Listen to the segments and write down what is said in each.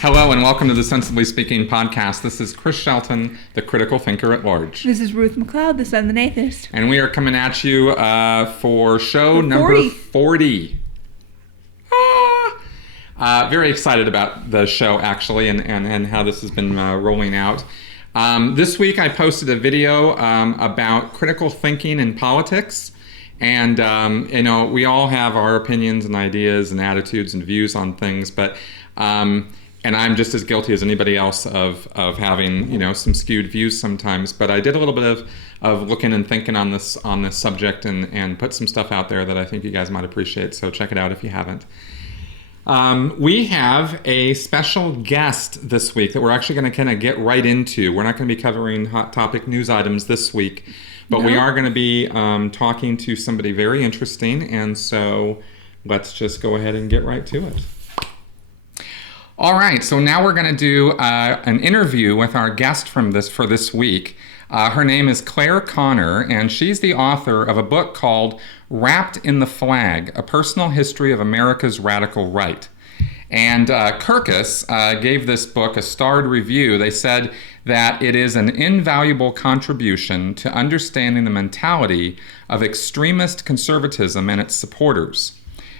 Hello and welcome to the Sensibly Speaking podcast. This is Chris Shelton, the critical thinker at large. This is Ruth McLeod, the son of an atheist. And we are coming at you for show number 40. Very excited about the show, actually, and how this has been rolling out. This week I posted a video about critical thinking in politics. And, we all have our opinions and ideas and attitudes and views on things, but... and I'm just as guilty as anybody else of having, some skewed views sometimes. But I did a little bit of looking and thinking on this subject and put some stuff out there that I think you guys might appreciate. So check it out if you haven't. We have a special guest this week that we're actually going to kind of get right into. We're not going to be covering hot topic news items this week, but we are going to be talking to somebody very interesting. And so let's just go ahead and get right to it. All right, so now we're going to do an interview with our guest for this week. Her name is Claire Connor, and she's the author of a book called Wrapped in the Flag, A Personal History of America's Radical Right. And Kirkus gave this book a starred review. They said that it is an invaluable contribution to understanding the mentality of extremist conservatism and its supporters.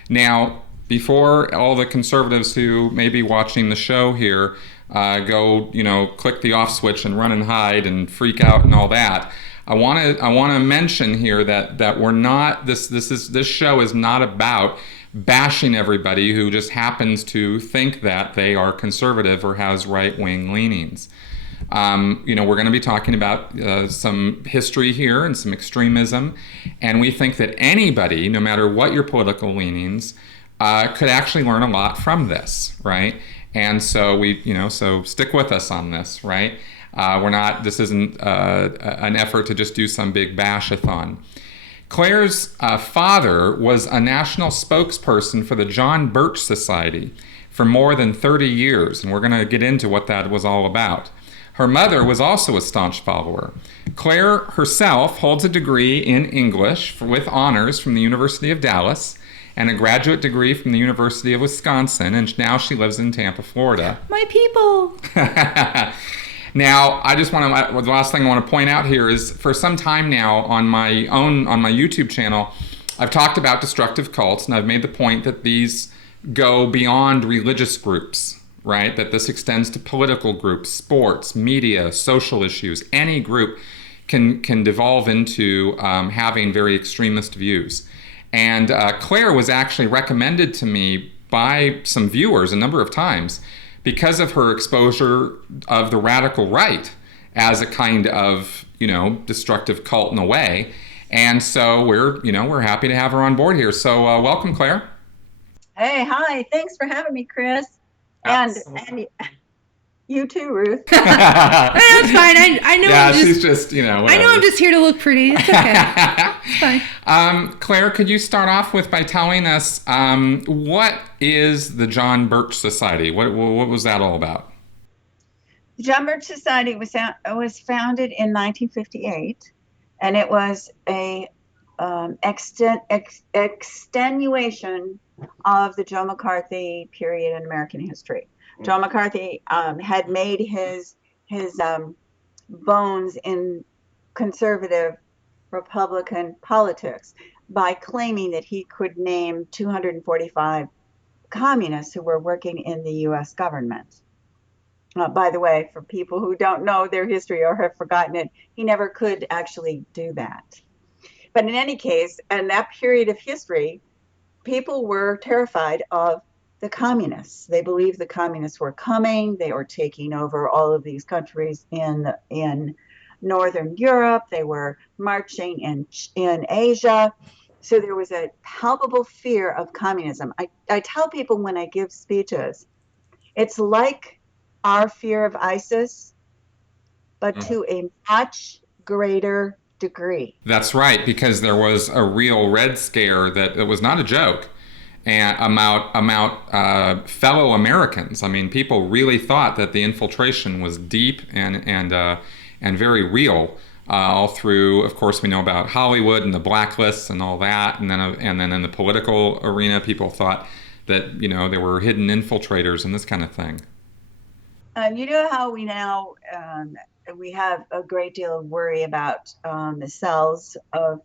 Now, before all the conservatives who may be watching the show here go, click the off switch and run and hide and freak out and all that, I want to mention here that we're not this show is not about bashing everybody who just happens to think that they are conservative or has right-wing leanings. We're going to be talking about some history here and some extremism, and we think that anybody, no matter what your political leanings, could actually learn a lot from this, right? And so so stick with us on this, right? This isn't an effort to just do some big bash-a-thon. Claire's father was a national spokesperson for the John Birch Society for more than 30 years, and we're going to get into what that was all about. Her mother was also a staunch follower. Claire herself holds a degree in English with honors from the University of Dallas, and a graduate degree from the University of Wisconsin, and now she lives in Tampa, Florida. My people! Now, the last thing I want to point out here is, for some time now on my YouTube channel, I've talked about destructive cults, and I've made the point that these go beyond religious groups, right? That this extends to political groups, sports, media, social issues. Any group can devolve into having very extremist views. And Claire was actually recommended to me by some viewers a number of times because of her exposure of the radical right as a kind of, destructive cult in a way. And so we're happy to have her on board here. So welcome, Claire. Hey, hi. Thanks for having me, Chris. And you too, Ruth. That's fine. I know. Yeah, she's just, whatever. I know I'm just here to look pretty. It's okay. It's fine. Claire, could you start off by telling us what is the John Birch Society? What was that all about? The John Birch Society was founded in 1958, and it was a extenuation of the Joe McCarthy period in American history. John McCarthy had made his bones in conservative Republican politics by claiming that he could name 245 communists who were working in the U.S. government. By the way, for people who don't know their history or have forgotten it, he never could actually do that. But in any case, in that period of history, people were terrified of the communists. They believed the communists were coming. They were taking over all of these countries in Northern Europe. They were marching in Asia. So there was a palpable fear of communism. I tell people when I give speeches, it's like our fear of ISIS, but to a much greater degree. That's right, because there was a real Red Scare that it was not a joke. And about fellow Americans. I mean, people really thought that the infiltration was deep and very real. All through, of course, we know about Hollywood and the blacklists and all that, and then in the political arena, people thought that there were hidden infiltrators and this kind of thing. You know how we now we have a great deal of worry about the cells of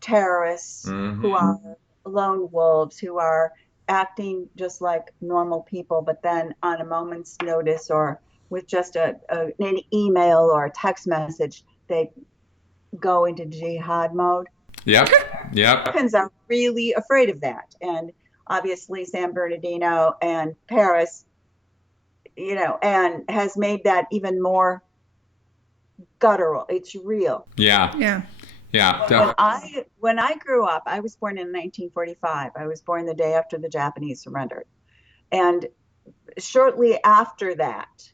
terrorists who are lone wolves, who are acting just like normal people, but then on a moment's notice or with just an email or a text message, they go into jihad mode. Yep. Americans are really afraid of that. And obviously San Bernardino and Paris, and has made that even more guttural. It's real. Yeah. When I grew up, I was born in 1945. I was born the day after the Japanese surrendered. And shortly after that,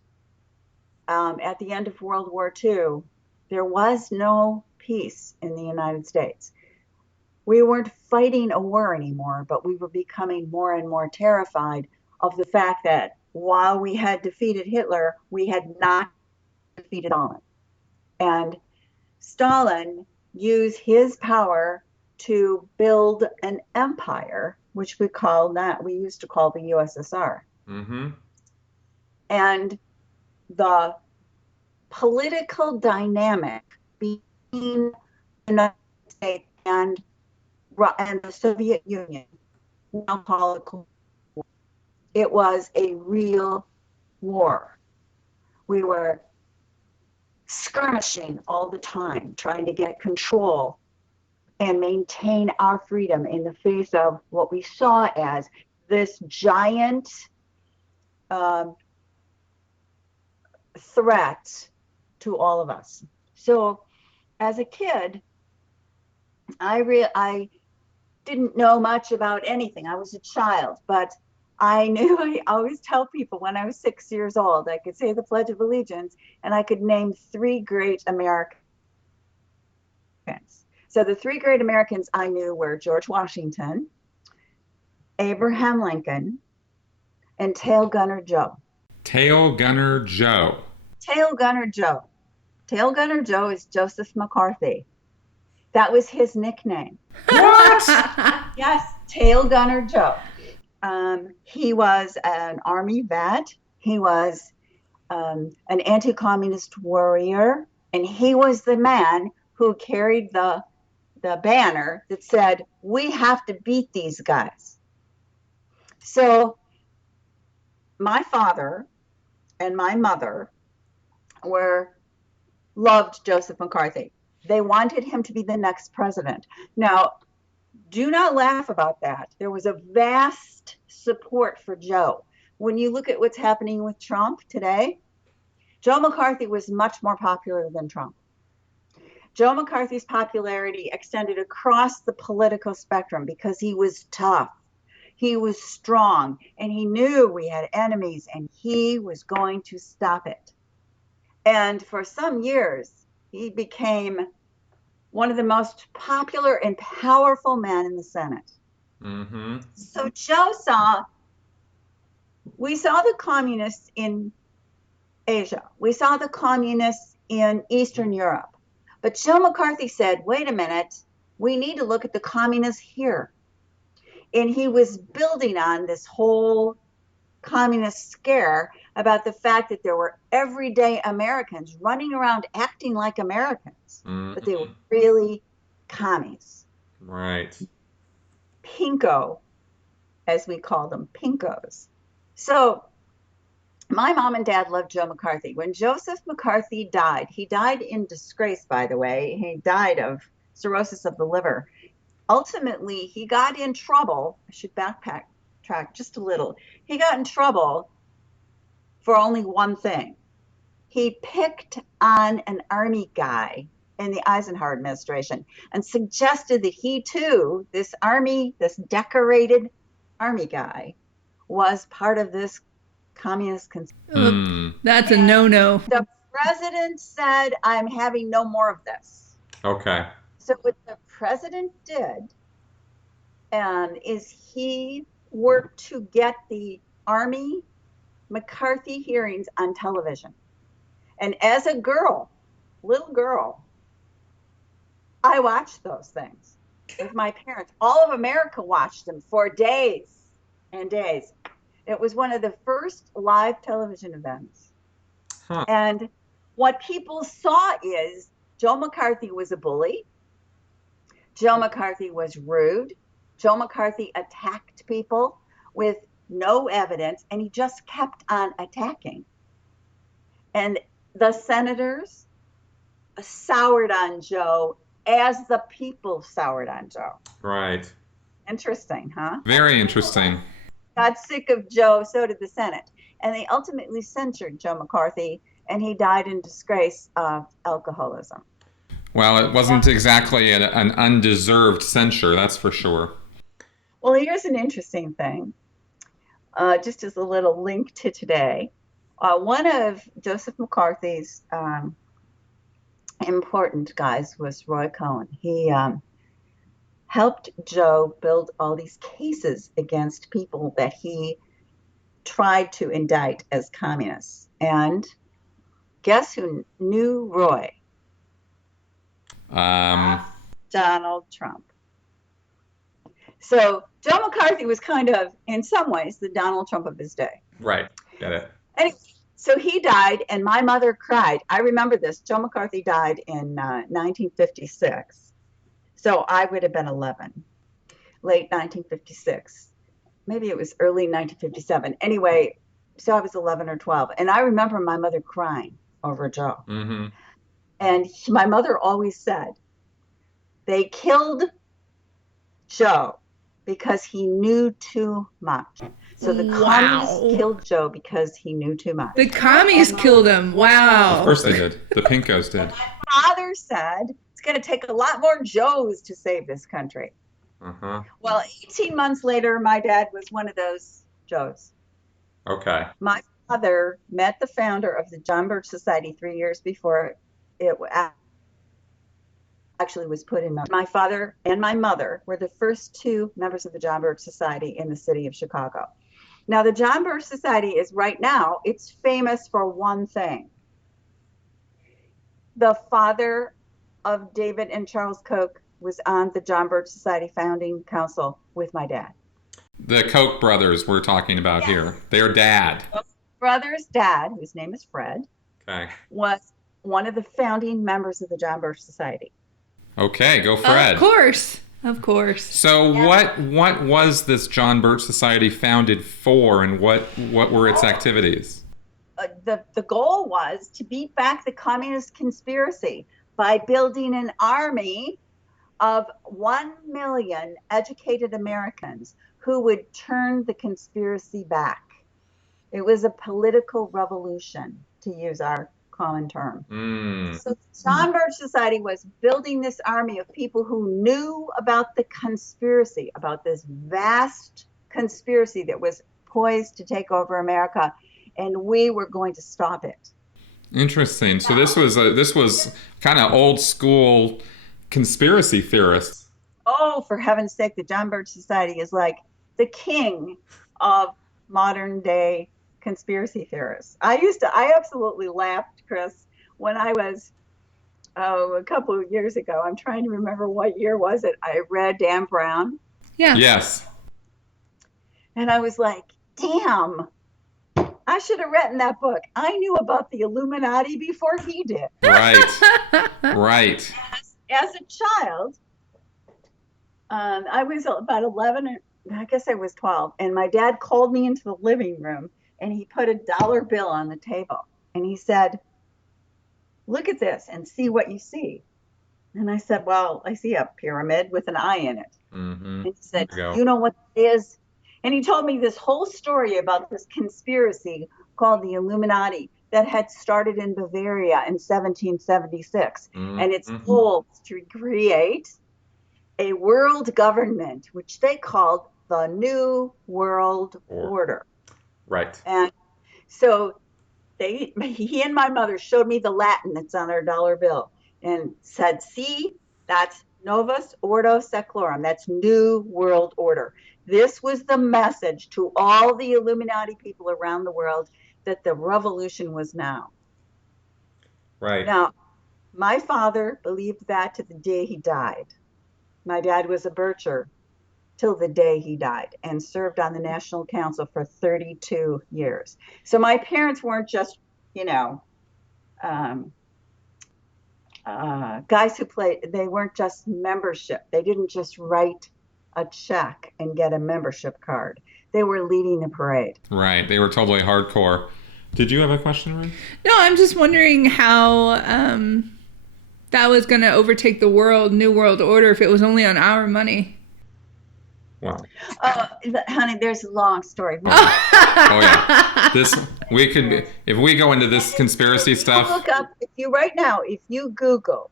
at the end of World War II, there was no peace in the United States. We weren't fighting a war anymore, but we were becoming more and more terrified of the fact that while we had defeated Hitler, we had not defeated Stalin. And Stalin used his power to build an empire, which we used to call the USSR. And the political dynamic between the United States and the Soviet Union, now call it Cold War. It was a real war. We were skirmishing all the time, trying to get control and maintain our freedom in the face of what we saw as this giant threat to all of us. So as a kid, I didn't know much about anything. I was a child, but I always tell people when I was 6 years old, I could say the Pledge of Allegiance and I could name 3 great Americans. So the 3 great Americans I knew were George Washington, Abraham Lincoln, and Tail Gunner Joe. Tail Gunner Joe. Tail Gunner Joe. Tail Gunner Joe is Joseph McCarthy. That was his nickname. What? Yes, Tail Gunner Joe. He was an army vet. He was an anti-communist warrior, and he was the man who carried the banner that said, "We have to beat these guys." So my father and my mother loved Joseph McCarthy. They wanted him to be the next president. Now, do not laugh about that. There was a vast support for Joe. When you look at what's happening with Trump today, Joe McCarthy was much more popular than Trump. Joe McCarthy's popularity extended across the political spectrum because he was tough. He was strong, and he knew we had enemies, and he was going to stop it. And for some years, he became one of the most popular and powerful men in the Senate. So we saw the communists in Asia. We saw the communists in Eastern Europe. But Joe McCarthy said, wait a minute, we need to look at the communists here. And he was building on this whole communist scare about the fact that there were everyday Americans running around acting like Americans, but they were really commies. Right. Pinko, as we call them, pinkos. So my mom and dad loved Joe McCarthy. When Joseph McCarthy died, he died in disgrace, by the way. He died of cirrhosis of the liver. Ultimately, he got in trouble. I should backtrack just a little. He got in trouble for only one thing. He picked on an army guy in the Eisenhower administration and suggested that he too, this decorated army guy, was part of this communist conspiracy. That's a no-no. The president said, I'm having no more of this. Okay. So what the president did is he worked to get the Army McCarthy hearings on television. And as a little girl, I watched those things with my parents. All of America watched them for days and days. It was one of the first live television events. Huh. And what people saw is Joe McCarthy was a bully. Joe McCarthy was rude. Joe McCarthy attacked people with no evidence, and he just kept on attacking. And the senators soured on Joe as the people soured on Joe. Right. Interesting, huh? Very interesting. Got sick of Joe, so did the Senate. And they ultimately censured Joe McCarthy, and he died in disgrace of alcoholism. Well, it wasn't exactly an undeserved censure, that's for sure. Well, here's an interesting thing, just as a little link to today. One of Joseph McCarthy's important guys was Roy Cohn. He helped Joe build all these cases against people that he tried to indict as communists. And guess who knew Roy? Donald Trump. So Joe McCarthy was kind of, in some ways, the Donald Trump of his day. Right. Get it. Anyway, so he died, and my mother cried. I remember this. Joe McCarthy died in 1956. So I would have been 11, late 1956. Maybe it was early 1957. Anyway, so I was 11 or 12. And I remember my mother crying over Joe. Mm-hmm. And my mother always said, they killed Joe because he knew too much. So the communists killed Joe because he knew too much. The commies killed him. Wow. Of course they did. The Pinkos did. My father said it's going to take a lot more Joes to save this country. Uh-huh. Well, 18 months later, my dad was one of those Joes. Okay. My father met the founder of the John Birch Society 3 years before it actually was put in. My father and my mother were the first two members of the John Birch Society in the city of Chicago. Now, the John Birch Society is right now, it's famous for one thing. The father of David and Charles Koch was on the John Birch Society founding council with my dad. The Koch brothers we're talking about here. Their dad. Brother's dad, whose name is Fred, was one of the founding members of the John Birch Society. Okay, go Fred. Of course. So what was this John Birch Society founded for, and what were its activities? The goal was to beat back the communist conspiracy by building an army of 1 million educated Americans who would turn the conspiracy back. It was a political revolution, to use our common term. So John Birch Society was building this army of people who knew about the conspiracy, about this vast conspiracy that was poised to take over America, and we were going to stop it. Interesting. So this was kind of old school conspiracy theorists. Oh, for heaven's sake, the John Birch Society is like the king of modern day conspiracy theorists. I absolutely laughed, Chris, when I was, a couple of years ago. I'm trying to remember what year was it. I read Dan Brown. Yeah. Yes. And I was like, damn, I should have written that book. I knew about the Illuminati before he did. Right. Right. As a child, I was about 11, or I guess I was 12, and my dad called me into the living room, and he put a $1 bill on the table, and he said, look at this and see what you see. And I said, well, I see a pyramid with an eye in it. Mm-hmm. And he said, you know what it is? And he told me this whole story about this conspiracy called the Illuminati that had started in Bavaria in 1776. And its goal was to create a world government, which they called the New World Order. Right. And so he and my mother showed me the Latin that's on our $1 bill and said, see, that's Novus Ordo Seclorum. That's New World Order. This was the message to all the Illuminati people around the world that the revolution was now. Right. Now, my father believed that to the day he died. My dad was a Bircher till the day he died, and served on the National Council for 32 years. So my parents weren't just, um, guys who played, they weren't just membership. They didn't just write a check and get a membership card. They were leading the parade. Right. They were totally hardcore. Did you have a question, Ruth? No, I'm just wondering how that was going to overtake the New World Order if it was only on our money. Wow. Honey, there's a long story. Oh yeah. If we go into this conspiracy stuff. Look up, if you Google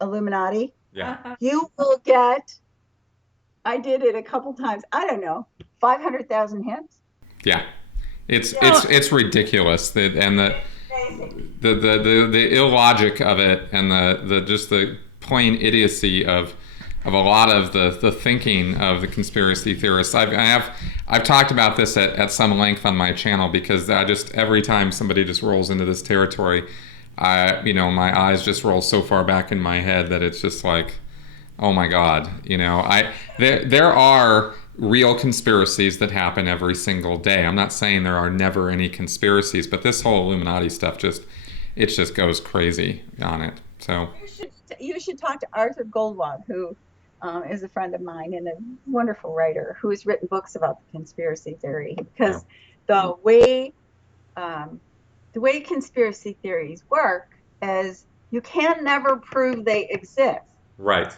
Illuminati, Yeah. you will get, I did it a couple times, I don't know, 500,000 hits. Yeah. It's ridiculous. And the illogic of it, and the plain idiocy of a lot of the thinking of the conspiracy theorists. I've talked about this at some length on my channel, because every time somebody just rolls into this territory, my eyes just roll so far back in my head that it's just like, oh my God, there are real conspiracies that happen every single day. I'm not saying there are never any conspiracies, but this whole Illuminati stuff just goes crazy on it. So you should talk to Arthur Goldwag, who is a friend of mine and a wonderful writer who has written books about the conspiracy theory, because the way conspiracy theories work is you can never prove they exist. Right.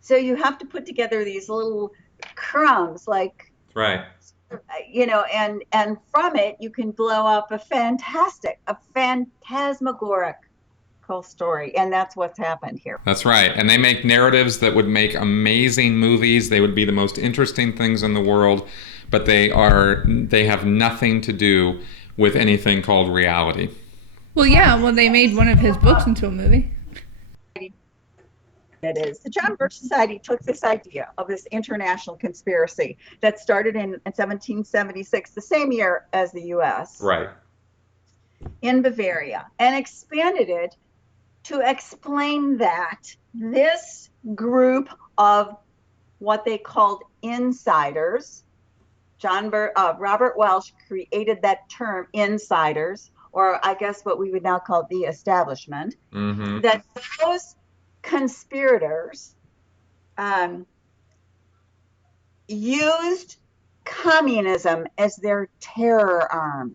So you have to put together these little crumbs, like, right, and from it you can blow up a phantasmagorical story, and that's what's happened here. That's right. And they make narratives that would make amazing movies. They would be the most interesting things in the world, but they have nothing to do with anything called reality. Well, yeah. Well, they made one of his books into a movie. It is. The John Birch Society took this idea of this international conspiracy that started in 1776, the same year as the U.S. Right. in Bavaria, and expanded it to explain that this group of what they called insiders, Robert Welsh created that term, insiders, or I guess what we would now call the establishment, that those conspirators used communism as their terror arm.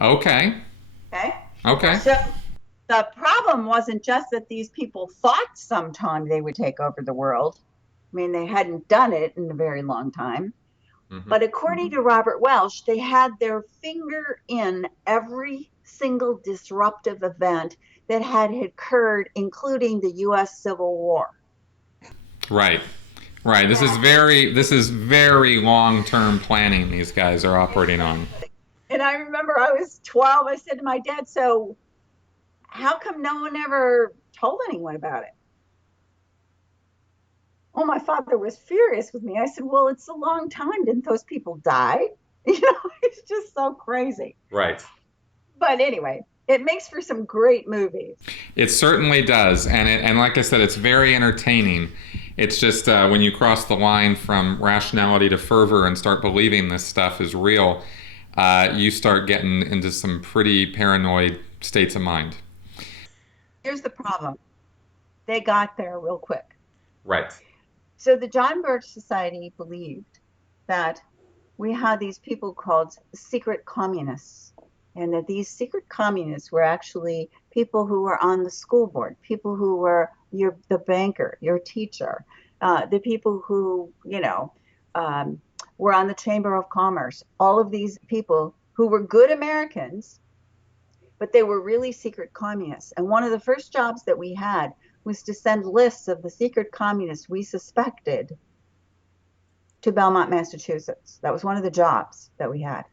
Okay. So the problem wasn't just that these people thought sometime they would take over the world. I mean, they hadn't done it in a very long time. But according to Robert Welsh, they had their finger in every single disruptive event that had occurred, including the U.S. Civil War. Right. This is very long-term planning these guys are operating on. And I remember I was 12. I said to my dad, so how come no one ever told anyone about it? Oh, my father was furious with me. I said, well, it's a long time. Didn't those people die? It's just so crazy. Right. But anyway, it makes for some great movies. It certainly does. And like I said, it's very entertaining. It's just when you cross the line from rationality to fervor and start believing this stuff is real, you start getting into some pretty paranoid states of mind. Here's the problem. They got there real quick. Right. So the John Birch Society believed that we had these people called secret communists, and that these secret communists were actually people who were on the school board, people who were the banker, your teacher, the people who, were on the Chamber of Commerce, all of these people who were good Americans, but they were really secret communists. And one of the first jobs that we had was to send lists of the secret communists we suspected to Belmont, Massachusetts. That was one of the jobs that we had.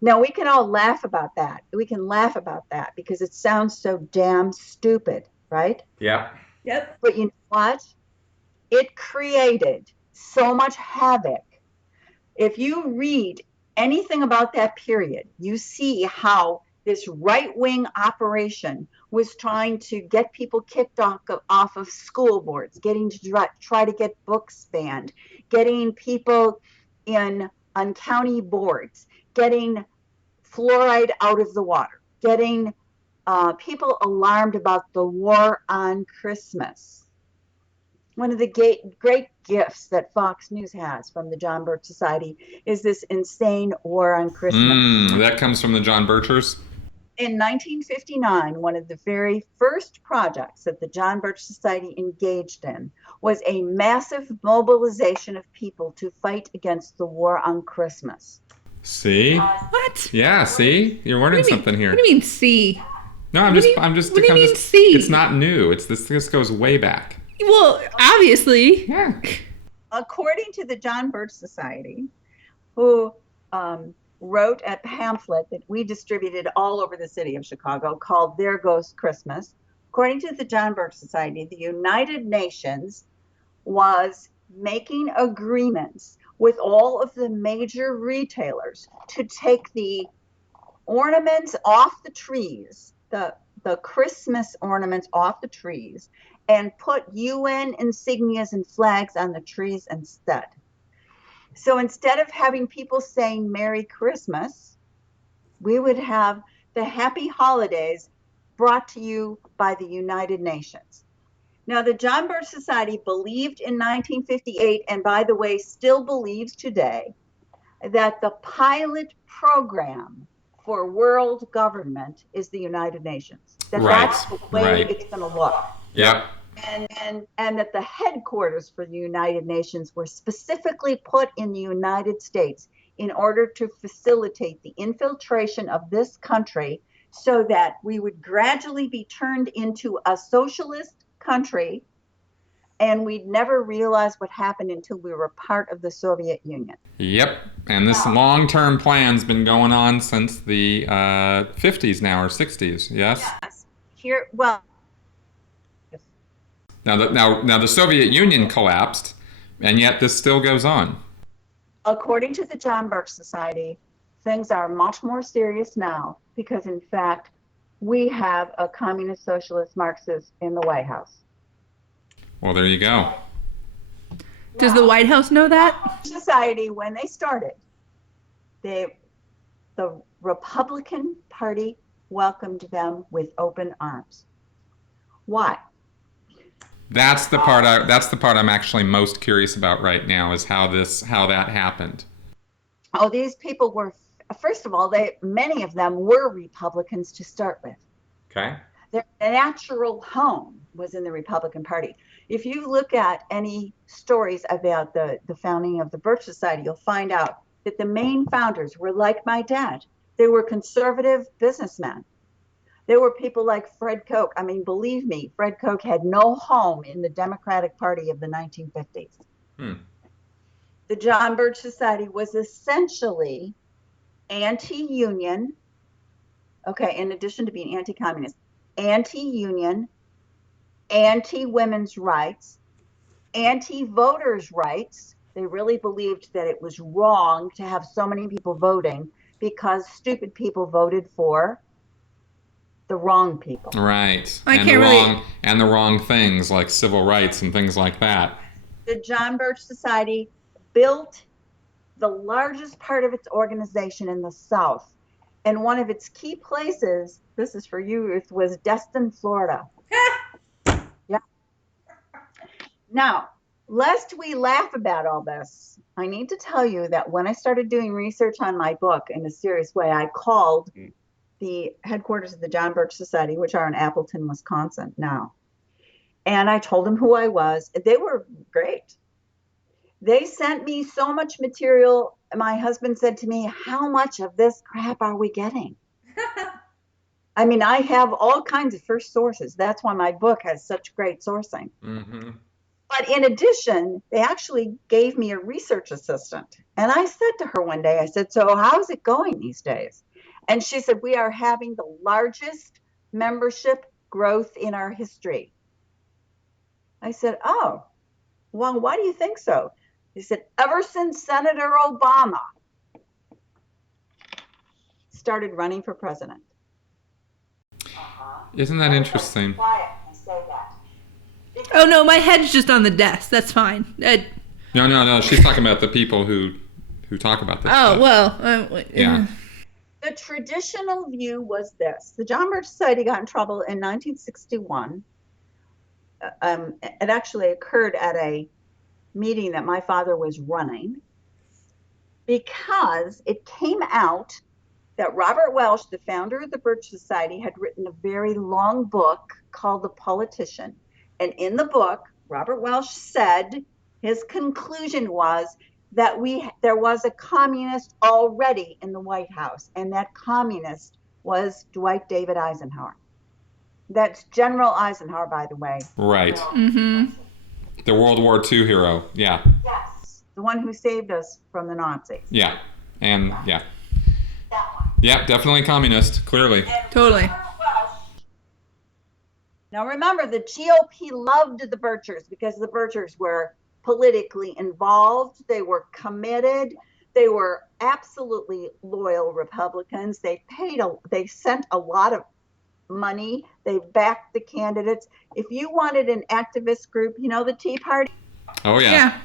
Now, we can all laugh about that. We can laugh about that because it sounds so damn stupid, right? Yeah. Yep. But you know what? It created so much havoc. If you read anything about that period, you see how this right-wing operation was trying to get people kicked off of school boards, getting to try to get books banned, getting people on county boards, getting fluoride out of the water, getting people alarmed about the war on Christmas. One of the great gifts that Fox News has from the John Birch Society is this insane war on Christmas. That comes from the John Birchers? In 1959, one of the very first projects that the John Birch Society engaged in was a massive mobilization of people to fight against the war on Christmas. See? What? Yeah, see? You're learning something here. What do you mean, see? No, I'm What just. do you mean, see? It's not new. This goes way back. Well, obviously. Yeah. According to the John Birch Society, who wrote a pamphlet that we distributed all over the city of Chicago called There Goes Christmas. According to the John Birch Society, the United Nations was making agreements with all of the major retailers to take the ornaments off the trees, the Christmas ornaments off the trees, and put UN insignias and flags on the trees instead. So instead of having people saying Merry Christmas, we would have the Happy Holidays brought to you by the United Nations. Now, the John Birch Society believed in 1958, and by the way, still believes today, that the pilot program for world government is the United Nations. That's the way it's going to look. Yep. And that the headquarters for the United Nations were specifically put in the United States in order to facilitate the infiltration of this country so that we would gradually be turned into a socialist country, and we'd never realize what happened until we were part of the Soviet Union. Yep. And this long-term plan's been going on since the 50s now, or 60s, yes? Yes. Now the Soviet Union collapsed, and yet this still goes on. According to the John Birch Society, things are much more serious now because, in fact, we have a communist, socialist, Marxist in the White House. Well, there you go. Does the White House know that? Society, when they started, the Republican Party welcomed them with open arms. Why? That's the part I'm actually most curious about right now, is how that happened. Oh, these people were, first of all, many of them were Republicans to start with. Okay. Their natural home was in the Republican Party. If you look at any stories about the founding of the Birch Society, you'll find out that the main founders were like my dad. They were conservative businessmen. There were people like Fred Koch. I mean, believe me, Fred Koch had no home in the Democratic Party of the 1950s. The John Birch Society was essentially anti-union, okay, in addition to being anti-communist, anti-union, anti-women's rights, anti-voters' rights. They really believed that it was wrong to have so many people voting because stupid people voted for the wrong people. Right. And the wrong things, like civil rights and things like that. The John Birch Society built the largest part of its organization in the South. And one of its key places, this is for you, Ruth, was Destin, Florida. Yeah. Now, lest we laugh about all this, I need to tell you that when I started doing research on my book in a serious way, I called the headquarters of the John Birch Society, which are in Appleton, Wisconsin now. And I told them who I was. They were great. They sent me so much material. My husband said to me, how much of this crap are we getting? I mean, I have all kinds of first sources. That's why my book has such great sourcing. Mm-hmm. But in addition, they actually gave me a research assistant. And I said to her one day, I said, so how's it going these days? And she said, we are having the largest membership growth in our history. I said, oh, well, why do you think so? He said, ever since Senator Obama started running for president. Isn't that interesting? Be quiet when I say that. Oh no, my head's just on the desk. That's fine. No. She's talking about the people who talk about this. Oh stuff. well. Yeah. The traditional view was this. The John Birch Society got in trouble in 1961. It actually occurred at a meeting that my father was running because it came out that Robert Welsh, the founder of the Birch Society, had written a very long book called The Politician. And in the book, Robert Welsh said his conclusion was that there was a communist already in the White House, and that communist was Dwight David Eisenhower. That's General Eisenhower, by the way. Right. Mm-hmm. The World War II hero. Yeah. Yes, the one who saved us from the Nazis. Yeah. And yeah. That one. Yeah, definitely communist, clearly. Totally. Now remember, the GOP loved the Birchers because the Birchers were politically involved. They were committed. They were absolutely loyal Republicans. They sent a lot of money. They backed the candidates. If you wanted an activist group, the Tea Party? Oh, yeah. Yeah.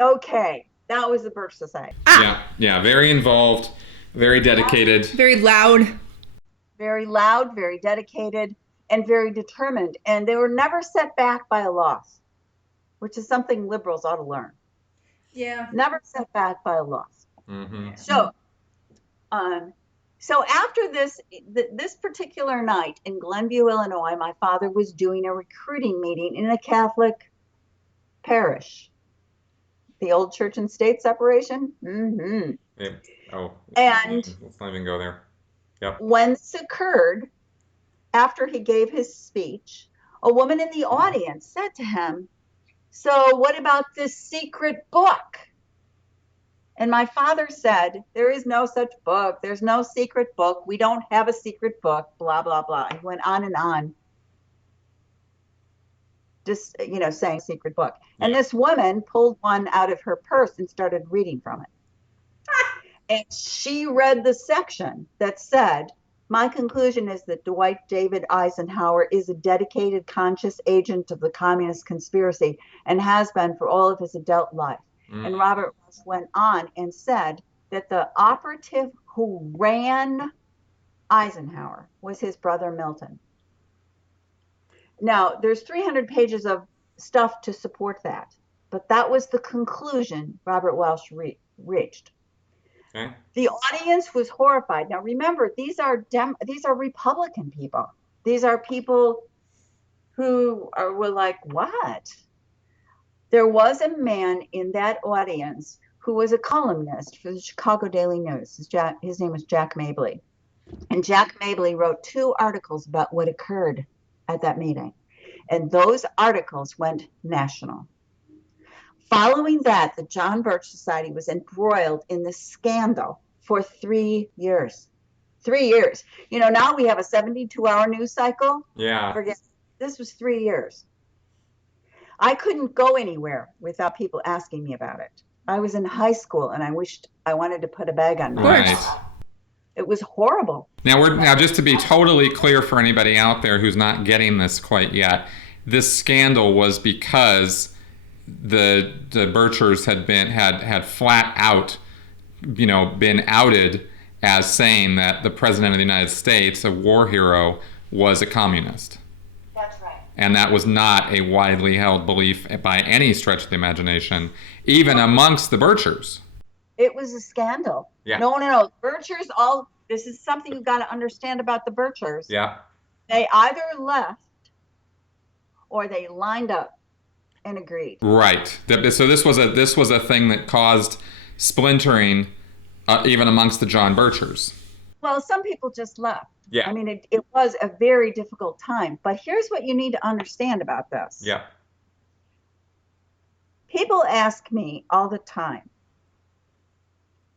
Okay, that was the Birch Society. Yeah. Very involved, very dedicated. Very loud. Very loud, very dedicated, and very determined. And they were never set back by a loss, which is something liberals ought to learn. Yeah. Never set back by a loss. Mm-hmm. So after this particular night in Glenview, Illinois, my father was doing a recruiting meeting in a Catholic parish. The old church and state separation. Mm-hmm. Yeah. Oh. And let's not even go there. Yep. when this occurred, after he gave his speech, a woman in the audience said to him, "So what about this secret book?" And my father said, "There is no such book. There's no secret book. We don't have a secret book, blah, blah, blah." He went on, just, saying secret book. And this woman pulled one out of her purse and started reading from it. And she read the section that said, "My conclusion is that Dwight David Eisenhower is a dedicated, conscious agent of the communist conspiracy and has been for all of his adult life." And Robert went on and said that the operative who ran Eisenhower was his brother Milton. Now, there's 300 pages of stuff to support that, but that was the conclusion Robert Welsh reached. Okay. The audience was horrified. Now, remember, these are Republican people. These are people who were like, "What?" There was a man in that audience who was a columnist for the Chicago Daily News. His name was Jack Mabley. And Jack Mabley wrote 2 articles about what occurred at that meeting. And those articles went national. Following that, the John Birch Society was embroiled in this scandal for 3 years. 3 years. Now we have a 72-hour news cycle. Yeah. This was 3 years. I couldn't go anywhere without people asking me about it. I was in high school and I wished I wanted to put a bag on my head. Right. It was horrible. Now just to be totally clear for anybody out there who's not getting this quite yet, this scandal was because the Birchers had flat out, been outed as saying that the president of the United States, a war hero, was a communist. That's right. And that was not a widely held belief by any stretch of the imagination, even amongst the Birchers. It was a scandal. Yeah. No. Birchers, this is something you've got to understand about the Birchers. Yeah. They either left or they lined up and agreed. Right. So this was a thing that caused splintering even amongst the John Birchers. Well, some people just left. Yeah. I mean, it was a very difficult time. But here's what you need to understand about this. Yeah. People ask me all the time,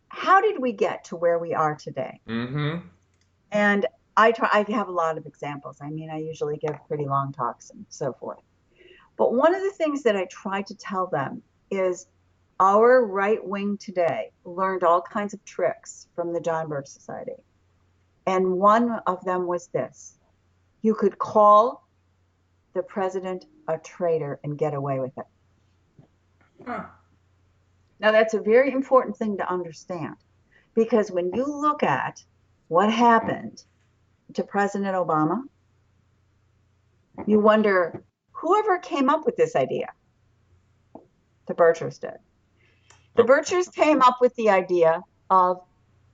how did we get to where we are today? Mm-hmm. And I have a lot of examples. I mean, I usually give pretty long talks and so forth. But one of the things that I try to tell them is our right wing today learned all kinds of tricks from the John Birch Society. And one of them was this. You could call the president a traitor and get away with it. Huh. Now, that's a very important thing to understand, because when you look at what happened to President Obama, you wonder, whoever came up with this idea? The Birchers did. The Birchers came up with the idea of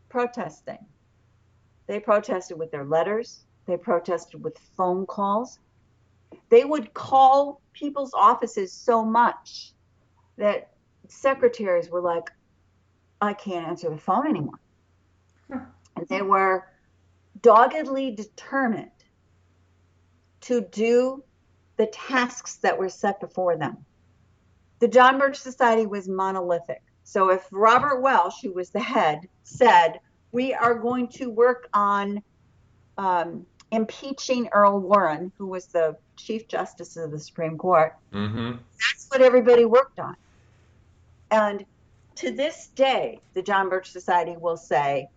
protesting. They protested with their letters. They protested with phone calls. They would call people's offices so much that secretaries were like, I can't answer the phone anymore. And they were doggedly determined to do the tasks that were set before them. The John Birch Society was monolithic. So if Robert Welsh, who was the head, said, we are going to work on impeaching Earl Warren, who was the Chief Justice of the Supreme Court, that's what everybody worked on. And to this day, the John Birch Society will say,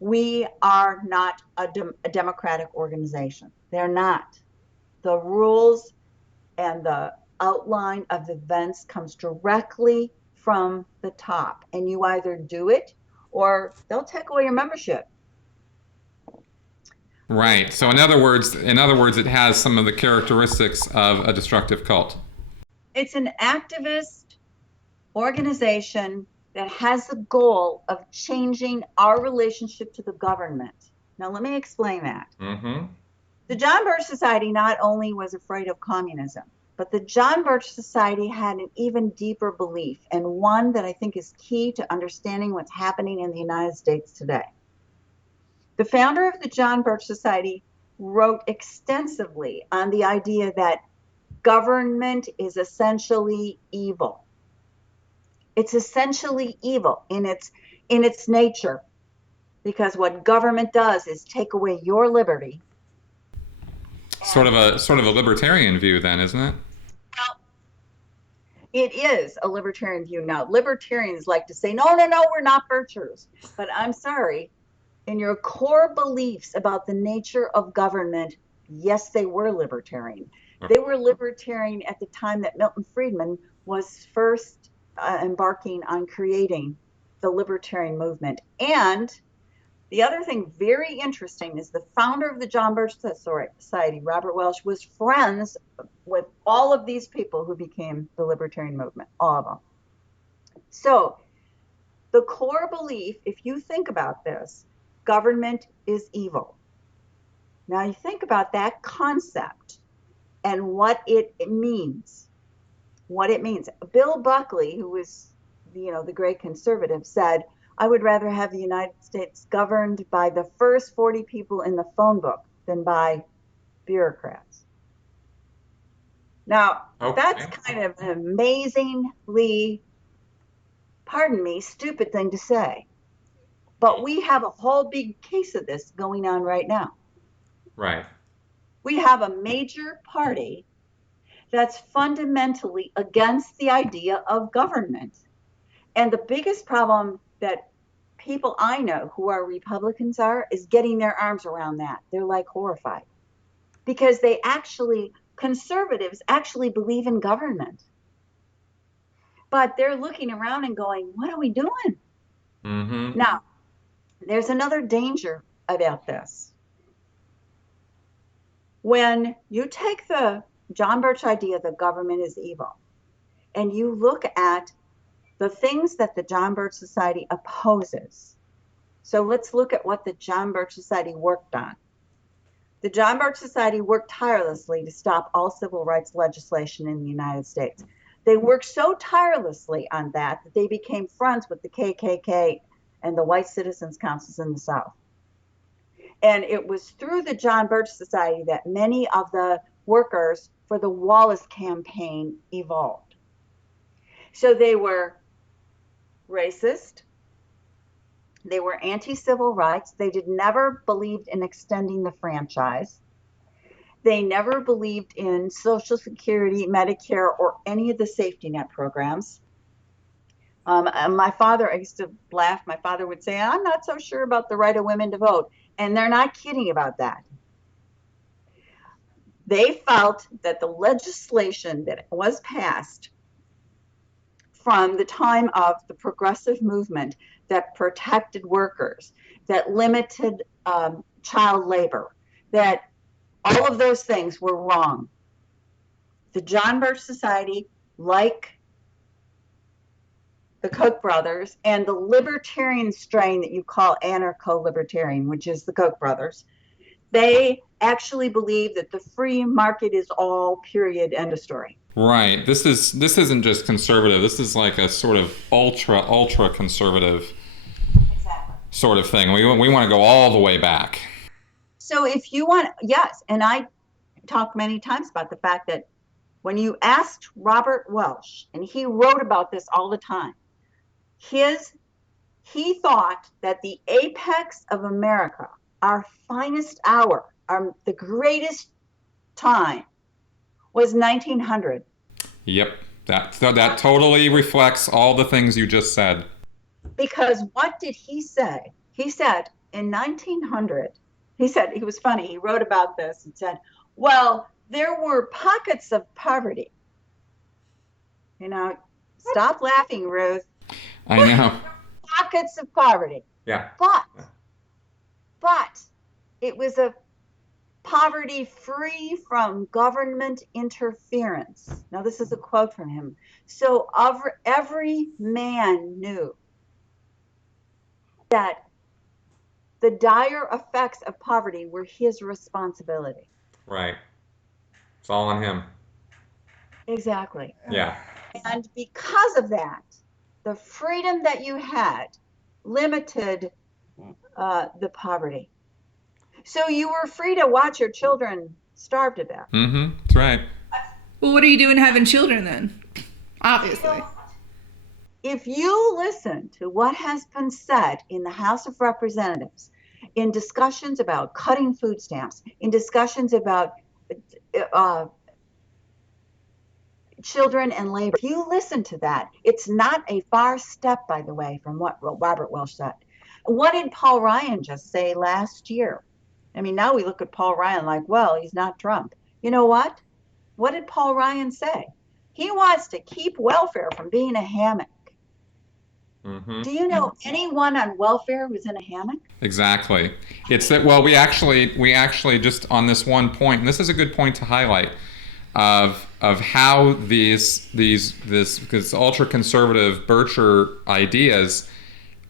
we are not a democratic organization. They're not. The rules and the outline of events comes directly from the top, and you either do it or they'll take away your membership. Right. So in other words, it has some of the characteristics of a destructive cult. It's an activist organization that has the goal of changing our relationship to the government. Now, let me explain that. The John Birch Society not only was afraid of communism, but the John Birch Society had an even deeper belief, and one that I think is key to understanding what's happening in the United States today. The founder of the John Birch Society wrote extensively on the idea that government is essentially evil. It's essentially evil in its nature, because what government does is take away your liberty. Sort of a libertarian view, then, isn't it? Well, it is a libertarian view. Now, libertarians like to say, no, we're not Birchers. But I'm sorry, in your core beliefs about the nature of government, yes, they were libertarian. They were libertarian at the time that Milton Friedman was first embarking on creating the libertarian movement. And the other thing very interesting is the founder of the John Birch Society, Robert Welsh, was friends with all of these people who became the libertarian movement, all of them. So the core belief, if you think about this, government is evil. Now you think about that concept and what it means. What it means. Bill Buckley, who was, the great conservative, said, I would rather have the United States governed by the first 40 people in the phone book than by bureaucrats. Now, That's kind of an amazingly, pardon me, stupid thing to say. But we have a whole big case of this going on right now. Right. We have a major party that's fundamentally against the idea of government. And the biggest problem that people I know who are Republicans is getting their arms around that. They're like horrified because conservatives actually believe in government. But they're looking around and going, what are we doing? Now, there's another danger about this. When you take the John Birch idea that government is evil, and you look at the things that the John Birch Society opposes. So let's look at what the John Birch Society worked on. The John Birch Society worked tirelessly to stop all civil rights legislation in the United States. They worked so tirelessly on that they became friends with the KKK and the white citizens councils in the South. And it was through the John Birch Society that many of the workers for the Wallace campaign evolved. So they were racist. They were anti-civil rights. They never believed in extending the franchise. They never believed in Social Security, Medicare, or any of the safety net programs. My father, I used to laugh. My father would say, I'm not so sure about the right of women to vote. And they're not kidding about that. They felt that the legislation that was passed from the time of the progressive movement that protected workers, that limited child labor, that all of those things were wrong. The John Birch Society, like the Koch brothers, and the libertarian strain that you call anarcho-libertarian, which is the Koch brothers, they actually believe that the free market is all, period, end of story. Right. This isn't just conservative. This is like a sort of ultra conservative sort of thing. We want to go all the way back. So if you want, yes, and I talked many times about the fact that when you asked Robert Welsh, and he wrote about this all the time, he thought that the apex of America, our finest hour, the greatest time, was 1900. Yep, that totally reflects all the things you just said. Because what did he say? He said in 1900, he was funny, he wrote about this and said, well, there were pockets of poverty. Stop laughing, Ruth. I know. Pockets of poverty. Yeah. But it was a poverty free from government interference. Now, this is a quote from him. So every man knew that the dire effects of poverty were his responsibility. Right. It's all on him. Exactly. Yeah. And because of that, the freedom that you had limited the poverty. So you were free to watch your children starve to death. Mm-hmm. That's right. Well, what are you doing having children then? Obviously. If you listen to what has been said in the House of Representatives, in discussions about cutting food stamps, in discussions about children and labor, if you listen to that, it's not a far step, by the way, from what Robert Welsh said. What did Paul Ryan just say last year? I mean, now we look at Paul Ryan like, well, he's not Trump. You know what? What did Paul Ryan say? He wants to keep welfare from being a hammock. Mm-hmm. Do you know anyone on welfare who's in a hammock? Exactly. It's that, well, we actually just on this one point, and this is a good point to highlight, of how this ultra conservative Bircher ideas